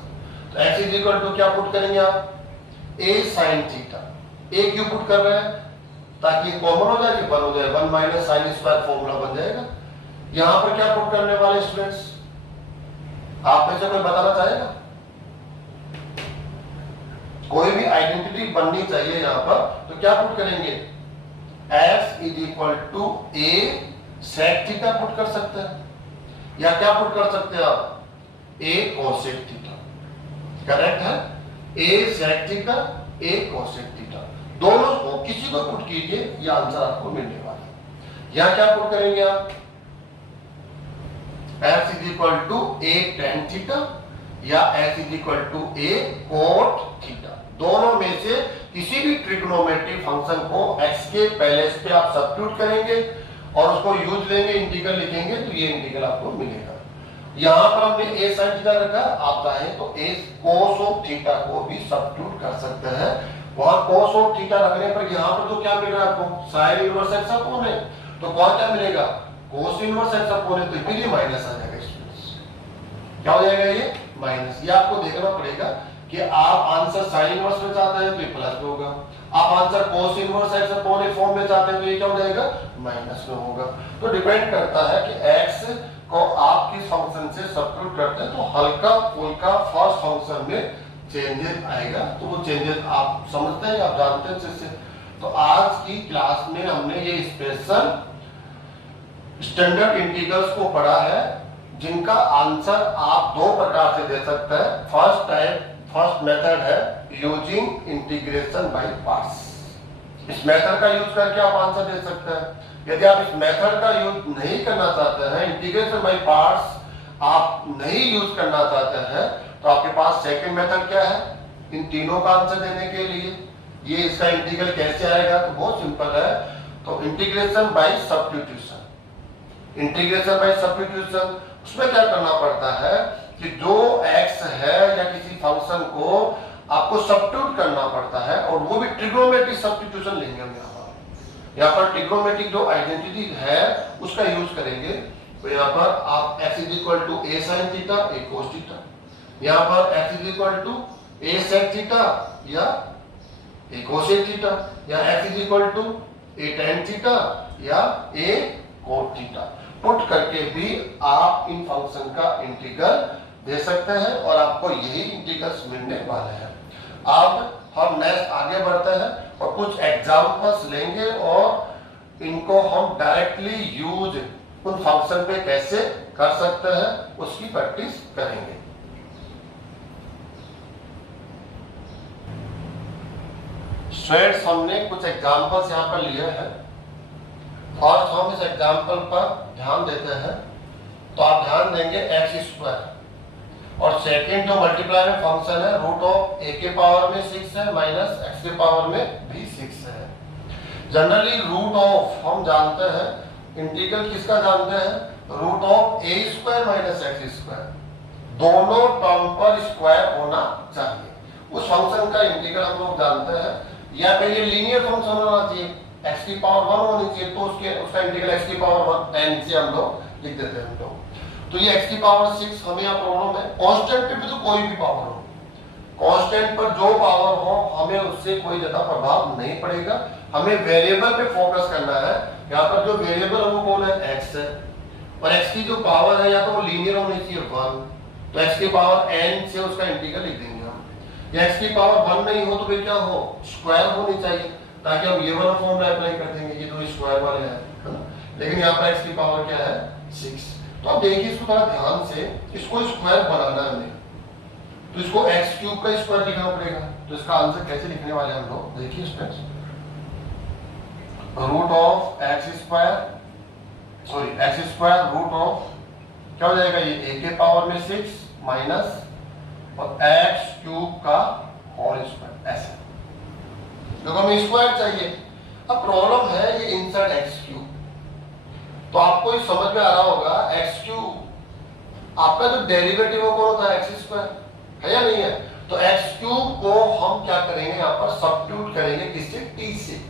तो x इज इक्वल टू क्या पुट करेंगे आप a sin थीटा, a क्यों पुट कर रहे हैं ताकि कॉमन हो जाए कि 1 हो जाए, 1 माइनस साइन स्क्वायर फॉर्मूला बन जाएगा। यहां पर क्या पुट करने वाले स्टूडेंट्स, आप में से कोई बताना चाहेगा, कोई भी आइडेंटिटी बननी चाहिए यहां पर, तो क्या पुट करेंगे f is equal to a sec theta put कर सकते हैं या क्या पुट कर सकते हैं आप a cosec थीटा, करेक्ट है, a sec theta a cosec theta, दोनों को किसी को पुट कीजिए ये आंसर आपको मिलने वाला है। यहां क्या पुट करेंगे आप f is equal to a tan theta या f is equal to a cot theta, दोनों में से किसी भी ट्रिग्नोमेट्रिक फंक्शन को x के पैलेस पे आप सब्स्टिट्यूट करेंगे और उसको यूज लेंगे, इंटीग्रल लिखेंगे तो ये इंटीग्रल आपको मिलेगा। यहां पर हमने a sin थीटा रखा, आप चाहें तो a cos ऑफ थीटा को भी सब्स्टिट्यूट कर सकते हैं। वहां cos ऑफ थीटा रखने पर यहां पर तो क्या मिल रहा है आपको sin इनवर्स x अपॉन है, तो कौन क्या मिलेगा cos इनवर्स x अपॉन है, तो फिर ये माइनस आ जाएगा स्टूडेंट्स, क्या हो जाएगा ये माइनस। ये आपको देखना पड़ेगा कि आप आंसर साइन इनवर्स में चाहते हैं तो ये प्लस में होगा, आप answer cos inverse x upon a form में चाहते हैं तो ये क्या हो जाएगा माइनस में होगा। तो डिपेंड करता है कि x को आप किस फंक्शन से सब्स्टिट्यूट करते हैं, तो हल्का फुल्का फर्स्ट फंक्शन में चेंजेस आएगा, तो वो चेंजेस आप समझते हैं, आप जानते हैं इससे। तो आज की क्लास में हमने ये स्पेशल स्टैंडर्ड इंटीग्रल्स को पढ़ा है जिनका आंसर आप दो प्रकार से दे सकते हैं। फर्स्ट मेथड है यूजिंग इंटीग्रेशन बाय पार्ट्स, इस मेथड का यूज करके आप आंसर दे सकते हैं। यदि आप इस मेथड का यूज नहीं करना चाहते हैं, इंटीग्रेशन बाय पार्ट्स आप नहीं यूज करना चाहते हैं, तो आपके पास सेकंड मेथड क्या है इन तीनों का आंसर देने के लिए। ये इसका इंटीग्रल कैसे आएगा, तो बहुत सिंपल है, तो integration by substitution, integration by substitution उसमें क्या करना पड़ता है कि जो x है या किसी फंक्शन को आपको सब्स्टिट्यूट करना पड़ता है और वो भी ट्रिग्नोमेट्रिक सब्स्टिट्यूशन लेंगे हम यहाँ पर ट्रिग्नोमेट्रिक जो आइडेंटिटी है उसका यूज करेंगे। तो यहाँ पर आप x is equal to a sin theta a cos theta, यहाँ पर x is equal to a sec theta या a cosec थीटा, या x is equal to a tan theta या a cot थीटा, पुट करके भी आप इन function का integral दे सकते हैं और आपको यही इंटीग्रल्स मिलने वाले हैं। अब हम नेक्स्ट आगे बढ़ते हैं और कुछ एग्जांपल्स लेंगे और इनको हम डायरेक्टली यूज उन फंक्शन पे कैसे कर सकते हैं उसकी प्रैक्टिस करेंगे। स्टूडेंट्स, हमने कुछ एग्जांपल्स यहाँ पर लिए हैं और हम इस एग्जांपल पर ध्यान देते हैं। तो आप ध्यान देंगे एक्स स्क्वायर और सेकेंड जो मल्टीप्लाई में फंक्शन है रूट ऑफ ए के पावर में 6 है माइनस एक्स के पावर में भी 6 है। जनरली रूट ऑफ हम जानते हैं, इंटीग्रल किसका जानते हैं, root of a square minus x square, दोनों टर्म पर स्क्वायर होना चाहिए। उस फंक्शन का इंटीग्रल हम लोग जानते हैं, या फिर ये लीनियर फंक्शन होना चाहिए, x की पावर 1 होनी चाहिए, तो उसका इंटीग्रल x की पावर 1 n से हम लोग लिख देते हैं। तो ये x की पावर 6 हमें यहाँ प्रॉब्लम है। कांस्टेंट पे भी तो कोई भी पावर हो, कांस्टेंट पर जो पावर हो हमें उससे कोई ज्यादा प्रभाव नहीं पड़ेगा, हमें वेरिएबल पे फोकस करना है। यहाँ पर जो वेरिएबल है वो कौन है, x है, और x की जो पावर है या तो वो लीनियर होनी चाहिए 1, तो x की पावर n से उसका इंटीग्रल लिख देंगे हम। या x की पावर 1 नहीं हो तो फिर क्या हो, स्क्वायर होनी चाहिए, ताकि हम ये वाला फॉर्मूला अप्लाई कर देंगे, ये तो स्क्वायर वाले हैं, है ना। लेकिन यहाँ पर x की पावर क्या है, 6। तो आप देखिए इसको थोड़ा ध्यान से, इसको स्क्वायर बनाना है हमें, तो इसको x क्यूब का स्क्वायर लिखना पड़ेगा। तो इसका आंसर कैसे लिखने वाले हम लोग, देखिए steps, root of x square, sorry x square root of क्या हो जाएगा, ये a के पावर में 6 माइनस और एक्स क्यूब का होल स्क्वायर, ऐसे देखो हमें स्क्वायर चाहिए। अब प्रॉब्लम है ये इंसर्ट एक्स क्यूब, तो आपको ये समझ में आ रहा होगा एक्स क्यूब आपका जो डेरिवेटिव है कौन होता है, एक्स स्क्वायर, है या नहीं है। तो एक्स क्यूब को हम क्या करेंगे, यहाँ पर सब्स्टिट्यूट करेंगे, किससे, टी से,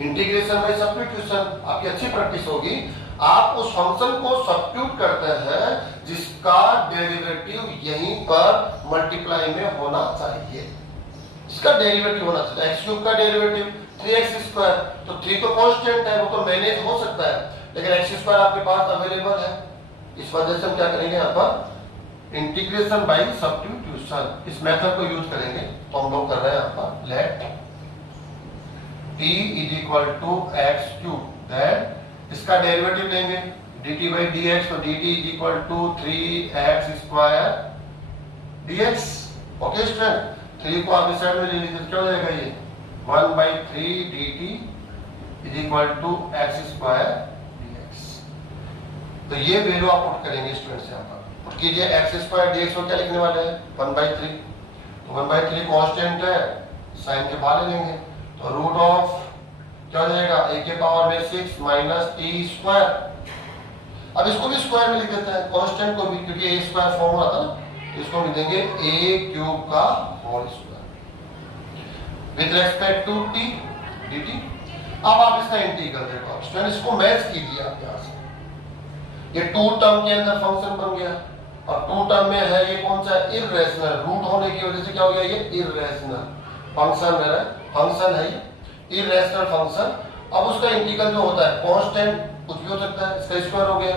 इंटीग्रेशन बाय सब्स्टिट्यूशन। आपकी अच्छी प्रैक्टिस होगी, आप उस फंक्शन को सब्स्टिट्यूट करते हैं जिसका डेरिवेटिव यहीं पर मल्टीप्लाई में होना चाहिए, इसका डेरिवेटिव होना चाहिए। एक्स क्यूब का डेरिवेटिव 3x स्क्वायर, तो 3 तो कांस्टेंट है, वो तो मैनेज हो सकता है, लेकिन एक्स स्क्वायर आपके पास अवेलेबल है। इस वजह से हम क्या करेंगे, यहाँ पर इंटीग्रेशन बाय सब्स्टिट्यूशन, इस मेथड को यूज करेंगे। तो हम लोग कर रहे हैं यहाँ पर let t is equal to x cube, that इसका डेरिवेटिव लेंगे dt बाई dx, तो dt is equal to 3x square dx। Okay student, 3 को आप इस साइड में ले लीजिए, क्या हो जाएगा ये 1/3 dt is equal to x square dx। तो ये वैल्यू आप पुट करेंगे स्टूडेंट्स, यहाँ पर पुट कीजिए x स्क्वायर dx को क्या लिखने वाले हैं, 1/3, तो 1/3 कांस्टेंट है, साइन के बाहर ले लेंगे, तो रूट ऑफ क्या हो जाएगा, a के पावर में 6 माइनस t स्क्वायर। अब इसको भी स्क्वायर में लिख देते हैं, कांस्टेंट को भी, क्योंकि a स्क्वायर फॉर्मूला था ना, इसको लिख देंगे a क्यूब का whole square with respect to t dt। अब आप इसका इंटीग्रल देखो स्टूडेंट, इसको मैच कीजिए आप यहां से, ये 2 टर्म के अंदर फंक्शन बन गया, और 2 टर्म में है ये कौन सा, इर्रेशनल, रूट होने की वजह से क्या हो गया, ये इर्रेशनल फंक्शन है, ये इर्रेशनल फंक्शन। अब उसका इंटीग्रल जो होता है कांस्टेंट कुछ भी हो सकता है, इसका स्क्वायर हो गया,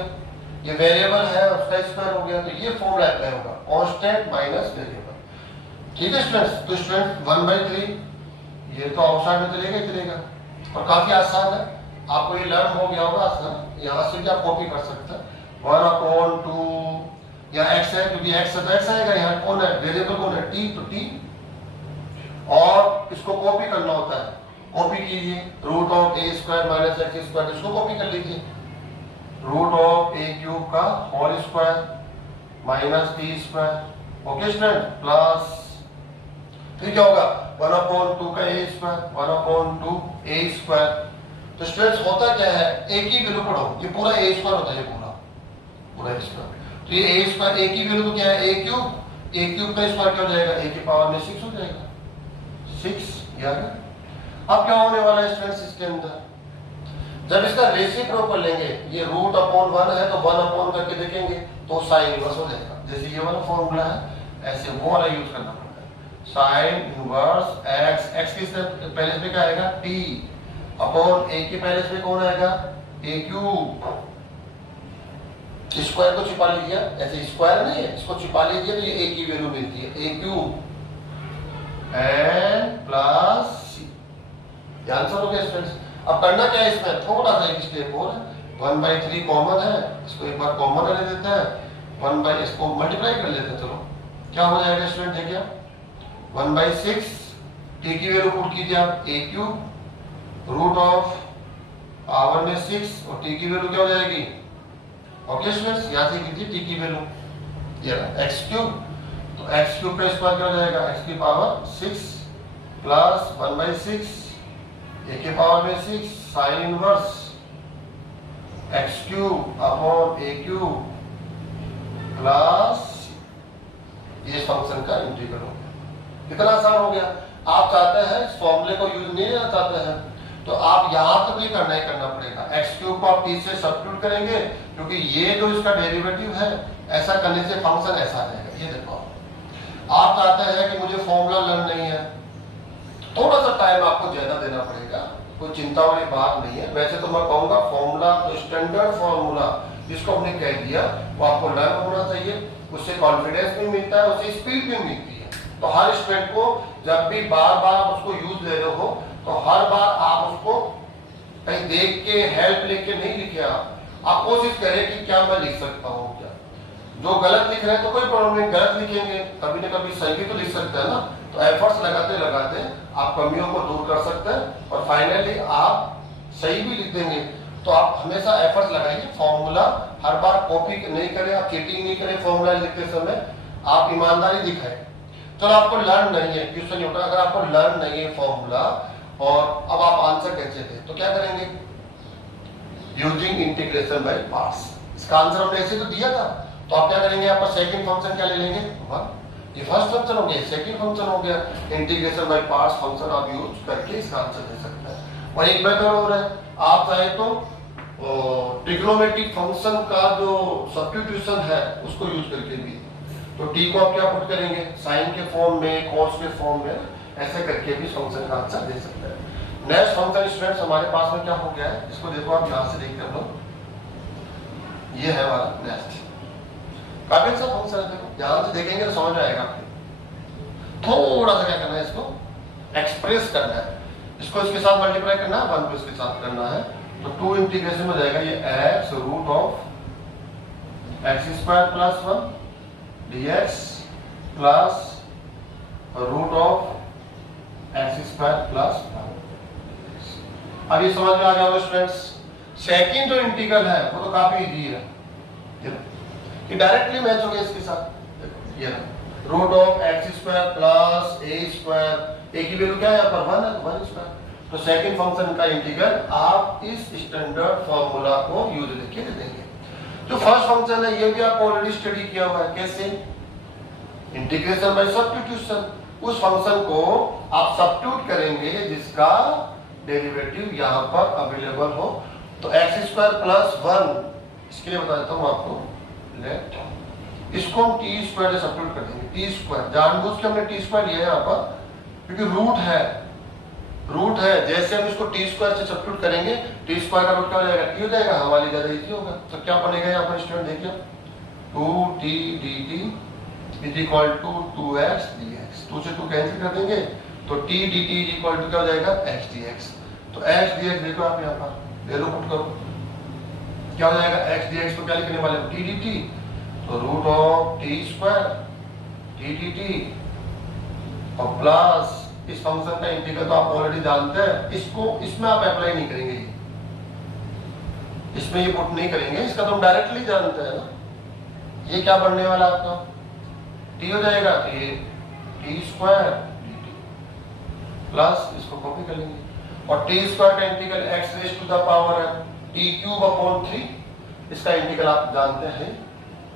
ये वेरिएबल है उसका स्क्वायर हो गया, तो ये फॉर्मूला अप्लाई होगा, कांस्टेंट माइनस वेरिएबल। ठीक है स्टूडेंट्स, तो स्टूडेंट 1/3 ये तो आउटसाइड में चलेगा ही चलेगा, और काफी आसान है, आपको ये लर्न हो गया होगा आसान, यहाँ से भी आप कॉपी कर सकते हैं। 1/2 या x है, क्योंकि x है तो x आएगा, यहाँ कौन है वेरिएबल, कौन है t, तो t, और इसको कॉपी करना होता है, कॉपी कीजिए, root of a square minus x square, इसको कॉपी कर लीजिए, रूट ऑफ a क्यूब का whole square minus t square. Okay student, plus फिर क्या होगा 1/2 का a स्क्वायर, 1/2 a स्क्वायर। तो स्टूडेंट्स होता क्या है, a की वैल्यू पढ़ो, ये पूरा a स्क्वायर होता है, ये पूरा a स्क्वायर, तो ये a स्क्वायर, a की वैल्यू क्या है, a क्यूब का स्क्वायर क्या हो जाएगा, a की पावर में 6 हो जाएगा, 6 यार। अब क्या होने वाला है स्टूडेंट्स, इसके अंदर जब इसका रेसिप्रोकल लेंगे, ये √1 है तो 1 करके देखेंगे तो साइन इनवर्स हो जाएगा, जैसे ये वाला फॉर्मूला है ऐसे वो वाला यूज करना पड़ता है, साइन इनवर्स x की पहले पे क्या आएगा, t अपॉन a के पहले पे कौन आएगा, a क्यूब, स्क्वायर को छिपा लीजिए, ऐसे स्क्वायर नहीं है, इसको छिपा लीजिए तो ये a की वैल्यू मिलती है, a क्यूब एन प्लस सी, ये आंसर हो गया स्टूडेंट्स। अब करना क्या है इसमें, थोड़ा सा एक स्टेप और है, 1/3 कॉमन है, इसको एक बार कॉमन रहने देते हैं, 1 इसको मल्टीप्लाई कर लेते हैं। चलो क्या हो जाएगा स्टूडेंट, देखिए 1/6, टी की वैल्यू पुट कीजिए आप, ए क्यूब रूट ऑफ पावर में 6 और टी की वैल्यू क्या हो जाएगी, ओके स्टूडेंट्स यहाँ से कीजिए टी की वैल्यू, ये एक्स क्यूब, तो एक्स क्यूब का स्क्वायर क्या हो जाएगा, एक्स की पावर 6 प्लस 1/6 ए के पावर में 6 sine inverse x cube upon a cube plus ये फंक्शन का इंटीग्रल हो गया। कितना आसान हो गया। आप चाहते हैं इस फॉर्मूले को यूज नहीं करना चाहते हैं तो आप यहां तक भी करना ही करना पड़ेगा। एक्स क्यूब को आप टी से सब्स्टिट्यूट करेंगे क्योंकि ये जो इसका डेरिवेटिव है ऐसा करने से फंक्शन ऐसा आ जाएगा। ये देखो आप चाहते हैं कि मुझे फॉर्मूला लर्न नहीं है, थोड़ा सा टाइम आपको ज्यादा देना पड़ेगा, कोई चिंता वाली बात नहीं है। वैसे तो मैं कहूंगा फॉर्मूला तो स्टैंडर्ड फॉर्मूला जिसको हमने कह दिया वो आपको लर्न होना चाहिए, उससे कॉन्फिडेंस भी मिलता है, उससे स्पीड भी मिलती है। तो हर स्टूडेंट को जब भी बार बार उसको यूज ले रहे हो तो हर बार आप उसको कहीं देख के हेल्प लेके नहीं लिखे, आप कोशिश करें कि क्या मैं लिख सकता हूँ, क्या जो गलत लिख रहे हैं तो कोई प्रॉब्लम नहीं, गलत लिखेंगे कभी ना कभी सही भी तो लिख सकते हैं ना। तो एफर्ट्स लगाते लगाते आप कमियों को दूर कर सकते हैं और फाइनली आप सही भी लिख देंगे। तो आप हमेशा एफर्ट्स लगाइए, फॉर्मूला हर बार कॉपी नहीं करें, आप चीटिंग नहीं करें फॉर्मूला लिखते समय, आप ईमानदारी दिखाएं। चलो आपको लर्न नहीं है, क्वेश्चन ये होता है अगर आपको लर्न नहीं है फॉर्मूला और अब आप आंसर कैसे दें तो क्या करेंगे, यूजिंग इंटीग्रेशन बाय पार्ट्स। इसका आंसर हमने ऐसे तो दिया था, तो आप क्या करेंगे, यहाँ पर सेकंड फंक्शन क्या ले लेंगे, ये फर्स्ट फंक्शन हो गया, सेकंड फंक्शन हो गया, इंटीग्रेशन बाय पार्ट्स फंक्शन आप यूज करके इसका आंसर दे सकते हैं। और एक मेथड और है, आप चाहे तो ट्रिग्नोमेट्रिक फंक्शन का जो सब्स्टिट्यूशन है उसको यूज करके भी, तो टी को आप क्या पुट करेंगे, साइन के फॉर्म में, कॉस के फॉर्म में, ऐसे करके भी फंक्शन का आंसर दे सकते हैं। नेक्स्ट फंक्शन स्टूडेंट्स हमारे पास में क्या हो गया है, इसको देखो आप यहाँ से देख कर लो, ये है हमारा नेक्स्ट, काफी अच्छा फंक्शन है, देखो ध्यान से देखेंगे तो समझ में आएगा आपको। थोड़ा सा क्या करना है, इसको एक्सप्रेस करना है, इसको इसके साथ मल्टीप्लाई करना है, 1 को इसके साथ करना है, तो 2 इंटीग्रेशन में जाएगा ये x root of x square plus 1 dx plus root of x square plus 1। अब ये समझ में आ गया होगा स्टूडेंट्स। सेकंड जो इंटीग्रल है वो तो काफी इजी है, ये डायरेक्टली मैच हो गया इसके साथ, ये root of x square plus a square, a की वैल्यू क्या है यहाँ पर 1 है, 1 स्क्वायर, तो सेकंड फंक्शन का इंटीग्रल आप इस स्टैंडर्ड फार्मूला को यूज लेके दे देंगे। जो फर्स्ट फंक्शन है ये भी आपको ऑलरेडी स्टडी किया हुआ है, कैसे, इंटीग्रेशन बाय सब्स्टिट्यूशन। उस फंक्शन को आप सब्स्टिट्यूट करेंगे जिसका डेरिवेटिव यहाँ पर अवेलेबल हो, तो एक्स स्क्वायर प्लस 1, इसके लिए बता देता हूँ आपको, लेट इसको हम टी स्क्वायर से सब्स्टिट्यूट कर देंगे, टी स्क्वायर जानबूझ के हमने टी स्क्वायर लिया है यहाँ पर क्योंकि रूट है, जैसे हम इसको टी स्क्वायर से सब्स्टिट्यूट करेंगे, टी स्क्वायर का रूट क्या हो जाएगा, टी हो जाएगा, हमारे ज्यादा इजी होगा। तो क्या बनेगा यहाँ पर स्टूडेंट देखिए, 2t dt is equal to 2x dx, 2 से 2 कैंसिल कर देंगे तो t dt is equal to क्या हो जाएगा, x dx। तो x dx देखो आप यहाँ पर ले लो, पुट करो, क्या हो जाएगा, x dx को क्या लिखने वाले, t dt, तो root of t square t dt और प्लस इस फंक्शन का इंटीग्रल तो आप ऑलरेडी जानते हैं, इसको इसमें आप अप्लाई नहीं करेंगे, इसमें ये पुट नहीं करेंगे, इसका तो हम डायरेक्टली जानते हैं ना। ये क्या बनने वाला आपका, t हो जाएगा, तो ये t स्क्वायर प्लस इसको कॉपी कर लेंगे और t स्क्वायर का integral x raise to the power है t क्यूब अपॉन 3, इसका इंटीग्रल आप जानते हैं।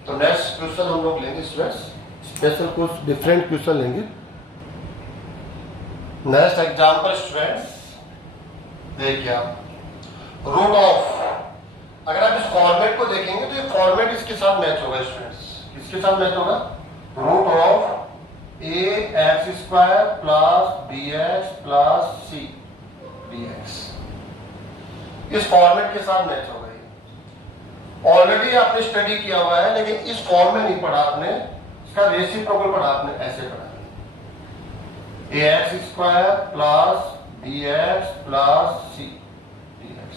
तो नेक्स्ट क्वेश्चन हम लोग लेंगे स्टूडेंट्स, स्पेशल कुछ डिफरेंट क्वेश्चन लेंगे। नेक्स्ट एग्जांपल स्टूडेंट्स देखिए आप, रूट ऑफ, अगर आप इस फॉर्मेट को देखेंगे तो ये फॉर्मेट इसके साथ मैच होगा स्टूडेंट्स, इसके साथ मैच होगा, root of a x square plus b x plus c d x, इस फॉर्मेट के साथ मैच होगा। ऑलरेडी आपने स्टडी किया हुआ है लेकिन इस फॉर्म में नहीं पढ़ा आपने, इसका रेसिप्रोकल पढ़ा आपने, ऐसे पढ़ा। ax square plus bx plus c dx।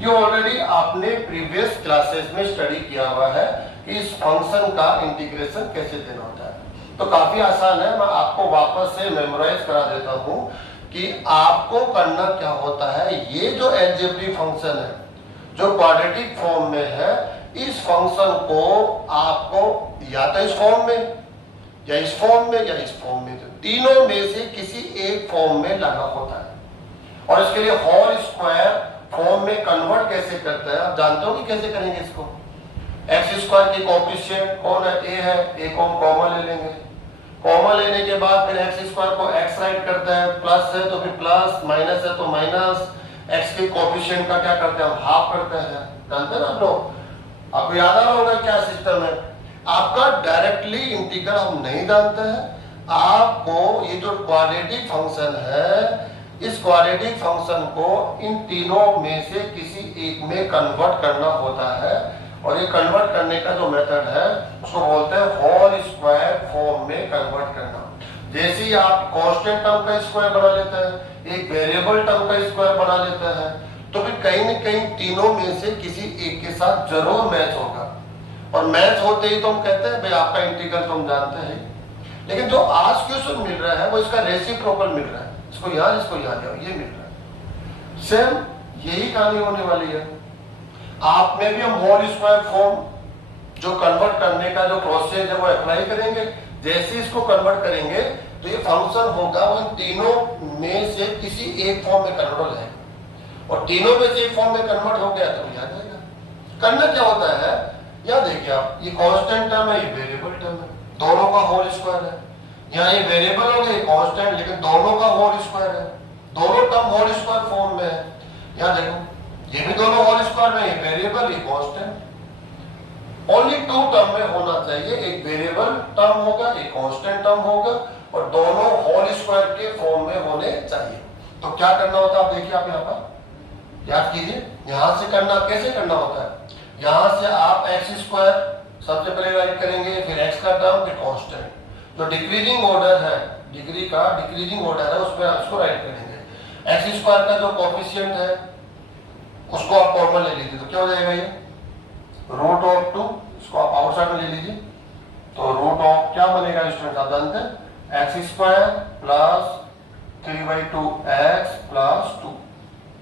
ये ऑलरेडी आपने प्रीवियस क्लासेस में स्टडी किया हुआ है कि इस फंक्शन का इंटीग्रेशन कैसे देना होता है। तो काफी आसान है, मैं आपको वापस से मेमोराइज करा देता हूं कि आपको करना क्या होता है। ये जो अलजेब्रिक फंक्शन है जो क्वाड्रेटिक फॉर्म में है, इस फंक्शन को आपको या तो इस फॉर्म में या इस फॉर्म में या इस फॉर्म में, तो तीनों में से किसी एक फॉर्म में लाना होता है। और इसके लिए होल स्क्वायर फॉर्म में कन्वर्ट कैसे करते हैं आप जानते हो कि कैसे करेंगे इसको। एक्स स्क्वायर की कोएफिशिएंट कौन है, ए है, ए को हम कॉमन ले लेंगे। कॉमन लेने के बाद फिर एक्स स्क्वायर को एक्स राइट करते हैं, प्लस है तो फिर प्लस, माइनस है तो माइनस, एक्स के कोएफिशिएंट का क्या करते हैं हम हाफ करते हैं। जानते हैं ना आप लोग, आपको याद आ रहा होगा क्या सिस्टम है। आपका डायरेक्टली इंटीग्रल हम नहीं जानते हैं, आपको ये जो क्वाड्रेटिक फंक्शन है इस क्वाड्रेटिक फंक्शन को इन तीनों में से किसी एक में कन्वर्ट करना होता है। और ये कन्वर्ट करने का जो मेथड है उसको बोलते हैं होल स्क्वायर फॉर्म में कन्वर्ट करना। जैसे ही आप कांस्टेंट टर्म का स्क्वायर बना लेते हैं, एक वेरिएबल टर्म का स्क्वायर बना लेते हैं, तो फिर कहीं न कहीं तीनों में से किसी एक के साथ जरूर मैच होगा। और मैच होते ही तो हम कहते हैं भाई आपका इंटीग्रल तो हम जानते हैं। लेकिन जो आज क्वेश्चन मिल रहा है वो इसका रेसिप्रोकल मिल रहा है, इसको यहाँ जाओ, ये मिल रहा है। सेम यही कहानी होने वाली है। आप में भी हम होल स्क्वायर फॉर्म जो कन्वर्ट करने का जो प्रोसेस है वो अप्लाई करेंगे। जैसे इसको कन्वर्ट करेंगे तो ये फंक्शन होगा वो इन तीनों में से किसी एक फॉर्म में कन्वर्ट हो जाएगा। और तीनों में से एक फॉर्म में कन्वर्ट हो गया तो याद आएगा। करना क्या होता है, या देखिए आप, ये कांस्टेंट टर्म है, ये वेरिएबल टर्म है, दोनों का होल स्क्वायर है। यहाँ ये वेरिएबल हो गया, कांस्टेंट, लेकिन दोनों का होल स्क्वायर है, दोनों टर्म होल स्क्वायर फॉर्म में है। यहाँ देखो ये भी दोनों होल स्क्वायर में, ये वेरिएबल ये कांस्टेंट। ओनली टू टर्म में होना चाहिए, एक वेरिएबल टर्म होगा, एक कांस्टेंट टर्म होगा, और दोनों होल स्क्वायर के फॉर्म में होने चाहिए। तो क्या करना होता है आप देखिए, आप यहाँ पर याद कीजिए, यहां से करना कैसे करना होता है। यहां से आप एक्स स्क्वायर सबसे पहले राइट करेंगे, फिर एक्स का टर्म, फिर कांस्टेंट। जो डिक्रीजिंग ऑर्डर है, डिग्री का डिक्रीजिंग ऑर्डर है, उसमें आप इसको राइट करेंगे। एक्स स्क्वायर का जो कोएफिशिएंट है उसको आप कॉमन ले लीजिए, तो क्या हो जाएगा ये रूट ऑफ 2, इसको आप आउटसाइड में ले लीजिए। तो रूट ऑफ क्या बनेगा स्टूडेंट आप जानते हैं, x square plus 3/2 x plus 2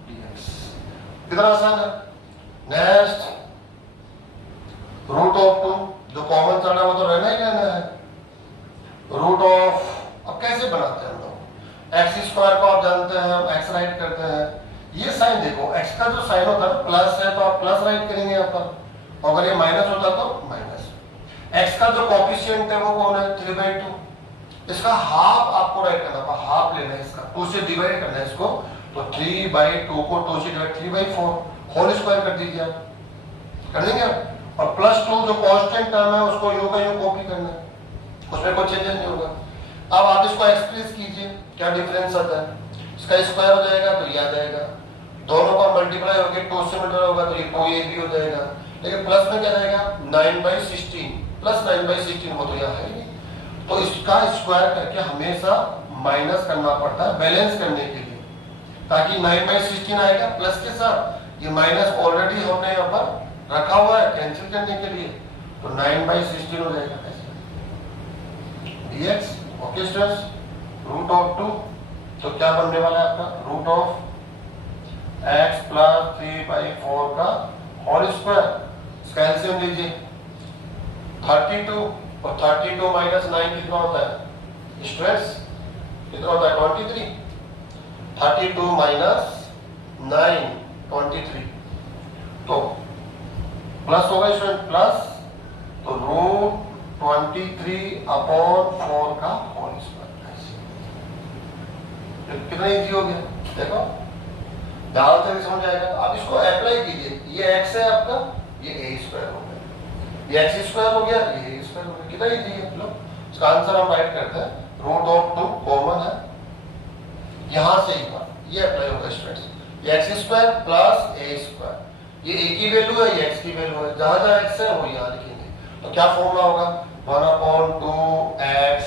dx। कितना आसान है। नेक्स्ट रूट ऑफ 2, जो कॉमन चल रहा है वो तो रहना ही रहना है। रूट ऑफ, अब कैसे बनाते हैं हम लोग, एक्स स्क्वायर को आप जानते हैं, हम एक्स राइट करते हैं। ये साइन देखो, एक्स का जो साइन होता है प्लस है तो आप प्लस राइट करेंगे यहाँ पर, अगर ये माइनस होता तो माइनस। एक्स का जो कोएफिशिएंट है वो कौन है 3/2, इसका हाफ आपको राइट करना होगा, हाफ लेना है इसका, 2 से डिवाइड करना है इसको। तो 3/2 को 2 से डिवाइड 3/4 होल स्क्वायर कर दीजिए आप, कर देंगे आप। और +2 जो कांस्टेंट टर्म है उसको यूं का यूं कॉपी करना है, उसमें कोई चेंज नहीं होगा। अब आप इसको एक्सप्रेस कीजिए, क्या डिफरेंस आता है, इसका स्क्वायर हो जाएगा तो ये आ जाएगा, दोनों का मल्टीप्लाई होकर 2 से मल्टीप्लाई होगा तो ये 2ab हो जाएगा। लेकिन प्लस में क्या रहेगा 9/16, प्लस 9/16 वो तो यहाँ है नहीं, तो इसका स्क्वायर करके हमेशा माइनस करना पड़ता है बैलेंस करने के लिए, ताकि 9/16 आएगा प्लस के साथ, ये माइनस ऑलरेडी हमने यहाँ पर रखा हुआ है कैंसिल करने के लिए, तो 9/16 हो जाएगा dx। Okay students, root of 2, तो क्या बनने वाला है आपका रूट ऑफ x प्लस 3/4 का होल स्क्वायर। इसका एलसीएम लीजिए 32, और 32 माइनस 9 कितना होता है स्ट्रेस, कितना होता है 23। 32 माइनस 9 23, तो प्लस होगा स्टूडेंट, प्लस तो रूट 23/4 का होल स्क्वायर। कितना इजी हो गया, देखो ध्यान से समझ आएगा। अब इसको अप्लाई कीजिए, ये x है आपका, ये a² हो गया, ये x² हो गया, ये a² हो गया, कितना इजी है। मतलब इसका आंसर हम राइट करते हैं, रूट ऑफ 2 कॉमन है, यहां से ही बात ये अप्लाई होगा स्टूडेंट्स, ये x² प्लस a², ये a की वैल्यू है, ये x की वैल्यू है, जहां जहां x है वो यहां लिखेंगे। तो क्या फॉर्मूला होगा 1/2x,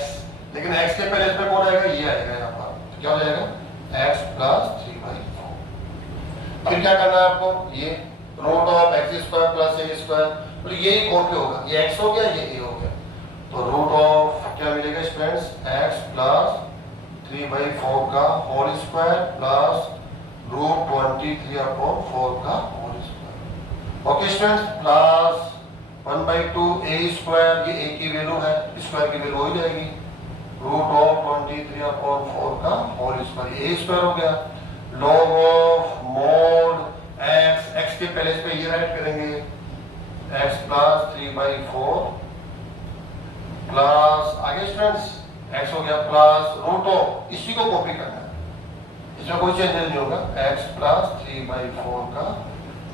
लेकिन x के पहले इसमें कौन आएगा, ये आएगा यहाँ पर, क्या हो जाएगा x प्लस 3/4। फिर क्या करना है आपको, ये root of x square plus a square, तो ये कॉपी होगा, ये x हो गया, ये a हो गया, तो रूट ऑफ क्या मिलेगा स्टूडेंट्स, x प्लस 3/4 का होल स्क्वायर प्लस रूट 23/4 का whole square. Okay students, plus 1/2 a square, ये a की वैल्यू है, स्क्वायर की वैल्यू हो जाएगी, रूट ऑफ 23/4 का होल स्क्वायर, a स्क्वायर हो गया, लॉग ऑफ मोड x के पहले इस पे ये राइट करेंगे, x प्लस 3/4 प्लस आगे स्टूडेंट्स x हो गया प्लस रूट ऑफ, इसी को कॉपी करना है, इसमें कोई चेंजेस नहीं होगा, x प्लस 3/4 का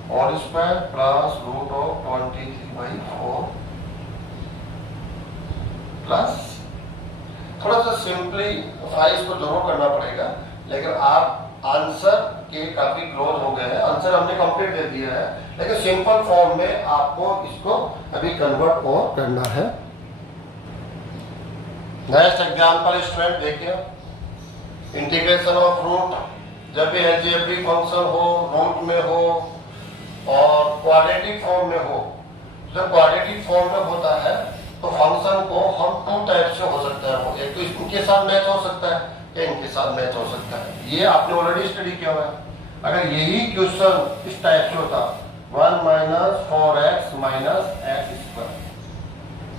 whole square plus root of 23/4 plus, थोड़ा सा सिंपलीफाई इसको जरूर करना पड़ेगा, लेकिन आप आंसर के काफी क्लोज हो गए हैं, आंसर हमने कंप्लीट दे दिया है, लेकिन सिंपल फॉर्म में आपको इसको अभी कन्वर्ट और करना है। नेक्स्ट एग्जांपल स्टूडेंट देखिए, इंटीग्रेशन ऑफ रूट, जब भी अलजेब्रिक फंक्शन हो, रूट में हो और क्वाड्रेटिक फॉर्म में हो, जब क्वाड्रेटिक फॉर्म में होता है तो फंक्शन को हम टू टाइप से हो सकता है, एक तो इनके साथ मैच हो सकता है या इनके साथ मैच हो सकता है, ये आपने ऑलरेडी स्टडी किया हुआ है। अगर यही क्वेश्चन इस टाइप से होता 1 - 4x - x square,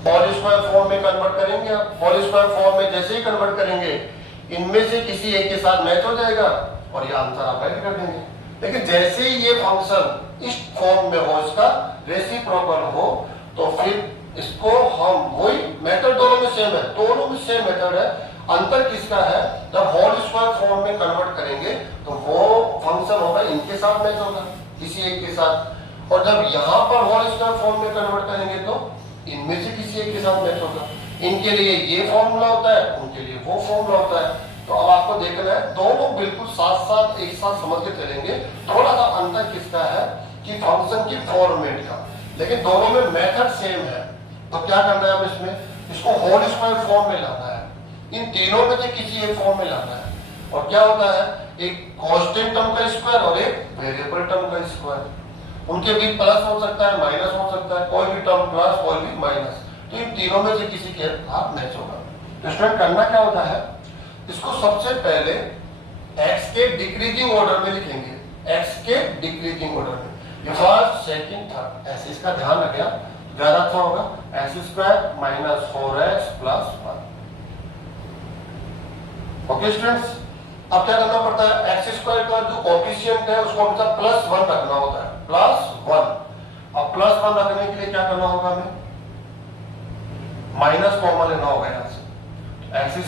whole square form में कन्वर्ट करेंगे आप, होल स्क्वायर फॉर्म में जैसे ही कन्वर्ट करेंगे इनमें से किसी एक के साथ मैच हो जाएगा और ये आंसर आप राइट कर देंगे। लेकिन जैसे ही ये फंक्शन इस फॉर्म में हो, इसका रेसिप्रोकल हो, तो फिर इसको हम वही मेथड, दोनों में सेम है, दोनों में सेम मेथड है, अंतर किसका है, जब होल स्क्वायर फॉर्म में कन्वर्ट करेंगे तो वो फंक्शन होगा इनके साथ मैच होगा किसी एक के साथ, और जब यहाँ पर होल स्क्वायर फॉर्म में कन्वर्ट करेंगे तो इनमें से किसी एक के साथ मैच होगा, इनके लिए ये फॉर्मूला होता है, उनके लिए वो फॉर्मूला होता है। तो अब आपको देखना है दोनों बिल्कुल साथ साथ एक साथ समझ के चलेंगे, थोड़ा सा अंतर किसका है कि फंक्शन की फॉर्मेट का, लेकिन दोनों में मेथड सेम है। तो क्या करना है अब इसमें, इसको होल स्क्वायर फॉर्म में लाना है, इन तीनों में से किसी एक फॉर्म में लाना है, और क्या होता है, एक कांस्टेंट टर्म का स्क्वायर और एक वेरिएबल टर्म का स्क्वायर, उनके बीच प्लस हो सकता है, माइनस हो सकता है, कोई भी टर्म प्लस कोई भी माइनस, तो इन तीनों में से किसी के साथ मैच होगा। तो स्टूडेंट करना क्या होता है, इसको सबसे पहले x के डिक्रीजिंग ऑर्डर में लिखेंगे, x के डिक्रीजिंग ऑर्डर में, फर्स्ट सेकंड थर्ड, ऐसे इसका ध्यान रखिए, ज्यादा अच्छा होगा, x² - 4x + 1। ओके स्टूडेंट्स, अब क्या करना पड़ता है, x² का जो कोएफिशिएंट है उसको हमेशा +1 रखना होता है, +1। अब +1 रखने के लिए क्या करना होगा, हमें माइनस कॉमन लेना होगा यहाँ से, x²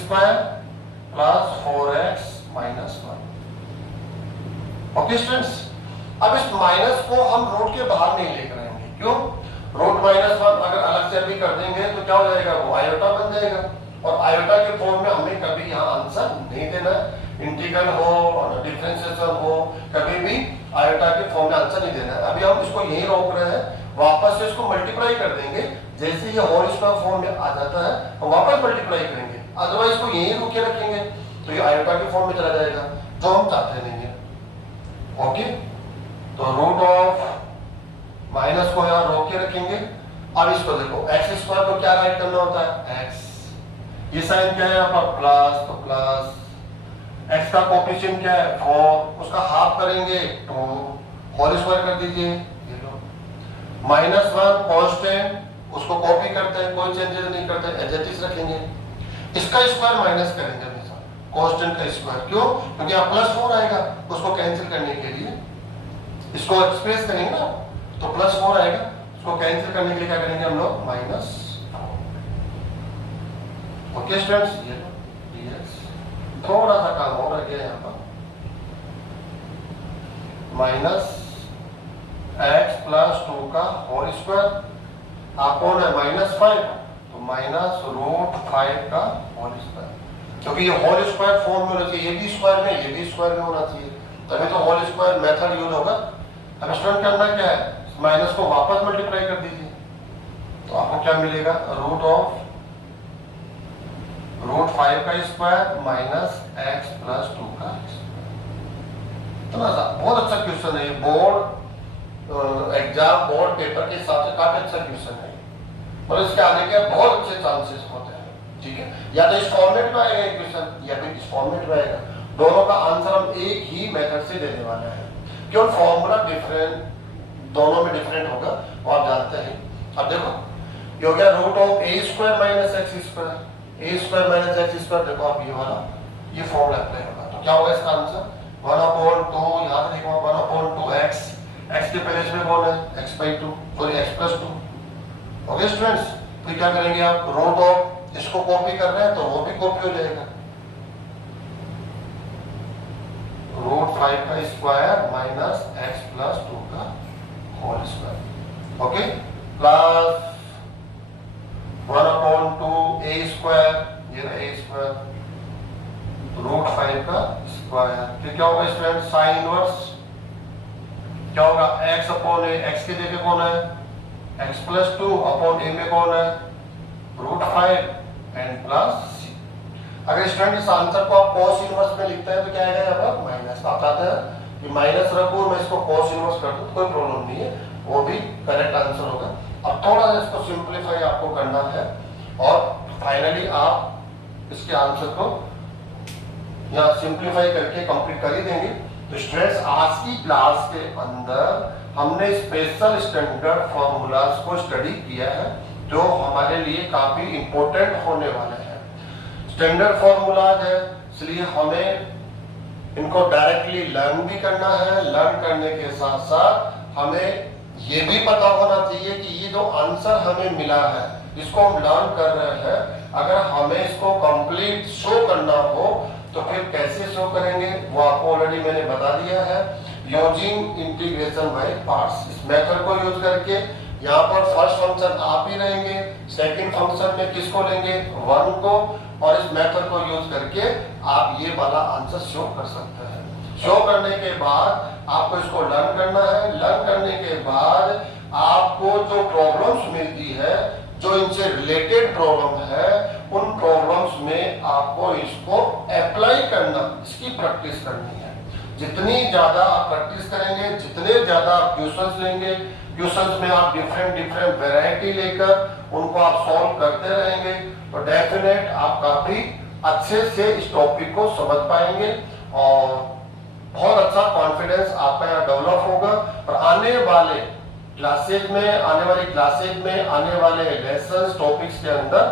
+ 4x - 1। ओके स्टूडेंट्स, अब इस माइनस को हम रूट के बाहर नहीं लेकर आएंगे, क्यों, रूट -1 अगर अलग से अभी कर देंगे तो क्या हो जाएगा, वो आयोटा बन जाएगा, और आयोटा के फॉर्म में हमें कभी यहाँ आंसर नहीं देना है, इंटीग्रल हो और डिफरेंशिएशन हो, कभी भी आयोटा के फॉर्म में आंसर नहीं देना है। अभी हम इसको यही रोक रहे हैं, वापस से इसको मल्टीप्लाई कर देंगे, जैसे ये होल स्क्वायर फॉर्म में आ जाता है हम वापस मल्टीप्लाई करेंगे, अदरवाइज इसको यही रोके रखेंगे तो ये आयोटा के फॉर्म में चला जाएगा, जो हम चाहते नहीं है। ओके, तो रूट ऑफ माइनस को यहाँ रोक के रखेंगे। अब इसको देखो, x² को क्या राइट करना होता है, x, ये साइन क्या है यहाँ पर प्लस, तो प्लस, x का कोएफिशिएंट क्या है 4, उसका हाफ करेंगे 2, होल स्क्वायर कर दीजिए, ये लो, -1 कांस्टेंट, उसको कॉपी करते हैं, कोई चेंजेस नहीं करते, एज इट इज रखेंगे, इसका स्क्वायर माइनस करेंगे हमेशा, कांस्टेंट का स्क्वायर, क्यों, क्योंकि यहाँ +4 आएगा, उसको कैंसिल करने के लिए इसको एक्सप्रेस करेंगे ना, तो +4 आएगा, उसको कैंसिल करने के लिए क्या करेंगे हम लोग, -4। ओके स्टूडेंट्स, ये लो dx, थोड़ा सा काम और रह गया यहाँ पर, -x + 2 का होल स्क्वायर, आप कौन है -5, तो -√5 का होल स्क्वायर, क्योंकि ये होल स्क्वायर फॉर्म में होना चाहिए, ये भी स्क्वायर में, ये भी स्क्वायर में होना चाहिए, तभी तो होल स्क्वायर मेथड यूज होगा। अब स्टूडेंट करना क्या है, माइनस को वापस मल्टीप्लाई कर दीजिए, तो आपको क्या मिलेगा, रूट ऑफ √5 का स्क्वायर माइनस x प्लस 2 का स्क्वायर। इतना सा बहुत अच्छा क्वेश्चन है, बोर्ड एग्जाम बोर्ड पेपर के हिसाब से काफी अच्छा क्वेश्चन है और इसके आने के बहुत अच्छे चांसेस होते हैं। ठीक है, या तो इस फॉर्मेट में आएगा क्वेश्चन या फिर इस फॉर्मेट में आएगा, दोनों का आंसर हम एक ही मेथड से देने वाले हैं, क्यों फॉर्मूला डिफरेंट दोनों में डिफरेंट होगा और आप जानते हैं। अब देखो ये हो गया √a² minus x², a² minus x²। देखो आप ये वाला ये फॉर्मूला अप्लाई होगा तो क्या होगा इसका आंसर 1/2, यहाँ पे देखो 1/2x, x के पहले इसमें कौन है x/2 sorry x plus 2। Okay students, तो क्या करेंगे आप रूट ऑफ इसको कॉपी कर रहे हैं तो वो भी कॉपी हो जाएगा, √5 का स्क्वायर माइनस x प्लस 2 का whole square. Okay, plus 1/2 a², ये रहा a², √5 का स्क्वायर। फिर क्या होगा स्टूडेंट साइन इनवर्स, क्या होगा x/a, x के जगह कौन है x प्लस 2 अपॉन a में कौन है √5 एंड प्लस c। अगर स्टूडेंट इस आंसर को आप cos इनवर्स में लिखते हैं तो क्या आएगा यहाँ पर माइनस। आप चाहते हैं कि माइनस रखूं मैं इसको cos इनवर्स कर दूं, कोई प्रॉब्लम नहीं है, वो भी करेक्ट आंसर होगा। अब थोड़ा सा इसको सिंपलीफाई आपको करना है और फाइनली आप इसके आंसर को या सिंपलीफाई करके कंप्लीट कर ही देंगे। तो स्टूडेंट्स आज की क्लास के अंदर हमने स्पेशल स्टैंडर्ड फॉर्मूलाज को स्टडी किया है जो हमारे लिए काफी इंपॉर्टेंट होने वाले हैं। स्टैंडर्ड फॉर्मूलाज है इसलिए हमें इनको डायरेक्टली लर्न भी करना है, लर्न करने के साथ साथ हमें ये भी पता होना चाहिए कि ये जो आंसर हमें मिला है इसको हम लर्न कर रहे हैं, अगर हमें इसको कंप्लीट शो करना हो तो फिर कैसे शो करेंगे वो आपको ऑलरेडी मैंने बता दिया है, यूजिंग इंटीग्रेशन बाय पार्ट्स। इस मेथड को यूज करके यहाँ पर फर्स्ट फंक्शन आप ही रहेंगे, सेकंड फंक्शन में किसको लेंगे 1 को, और इस मेथड को यूज करके आप ये वाला आंसर शो कर सकते हैं। शो करने के बाद आपको इसको लर्न करना है, लर्न करने के बाद आपको जो प्रॉब्लम्स मिलती है जो इनसे रिलेटेड प्रॉब्लम है उन प्रॉब्लम्स में आपको इसको अप्लाई करना, इसकी प्रैक्टिस करनी है। जितनी ज्यादा आप प्रैक्टिस करेंगे, जितने ज्यादा आप क्वेश्चंस लेंगे, क्वेश्चंस में आप डिफरेंट वैरायटी लेकर उनको आप सॉल्व करते रहेंगे तो डेफिनेट आप काफी अच्छे से इस टॉपिक को समझ पाएंगे और बहुत अच्छा कॉन्फिडेंस आपका यहाँ डेवलप होगा। और आने वाली क्लासेज में आने वाले लेसन्स टॉपिक्स के अंदर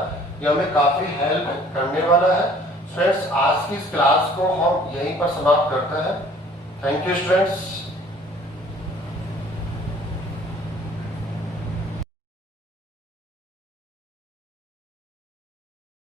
ये हमें काफी हेल्प करने वाला है। फ्रेंड्स आज की इस क्लास को हम यहीं पर समाप्त करते हैं। Thank you students.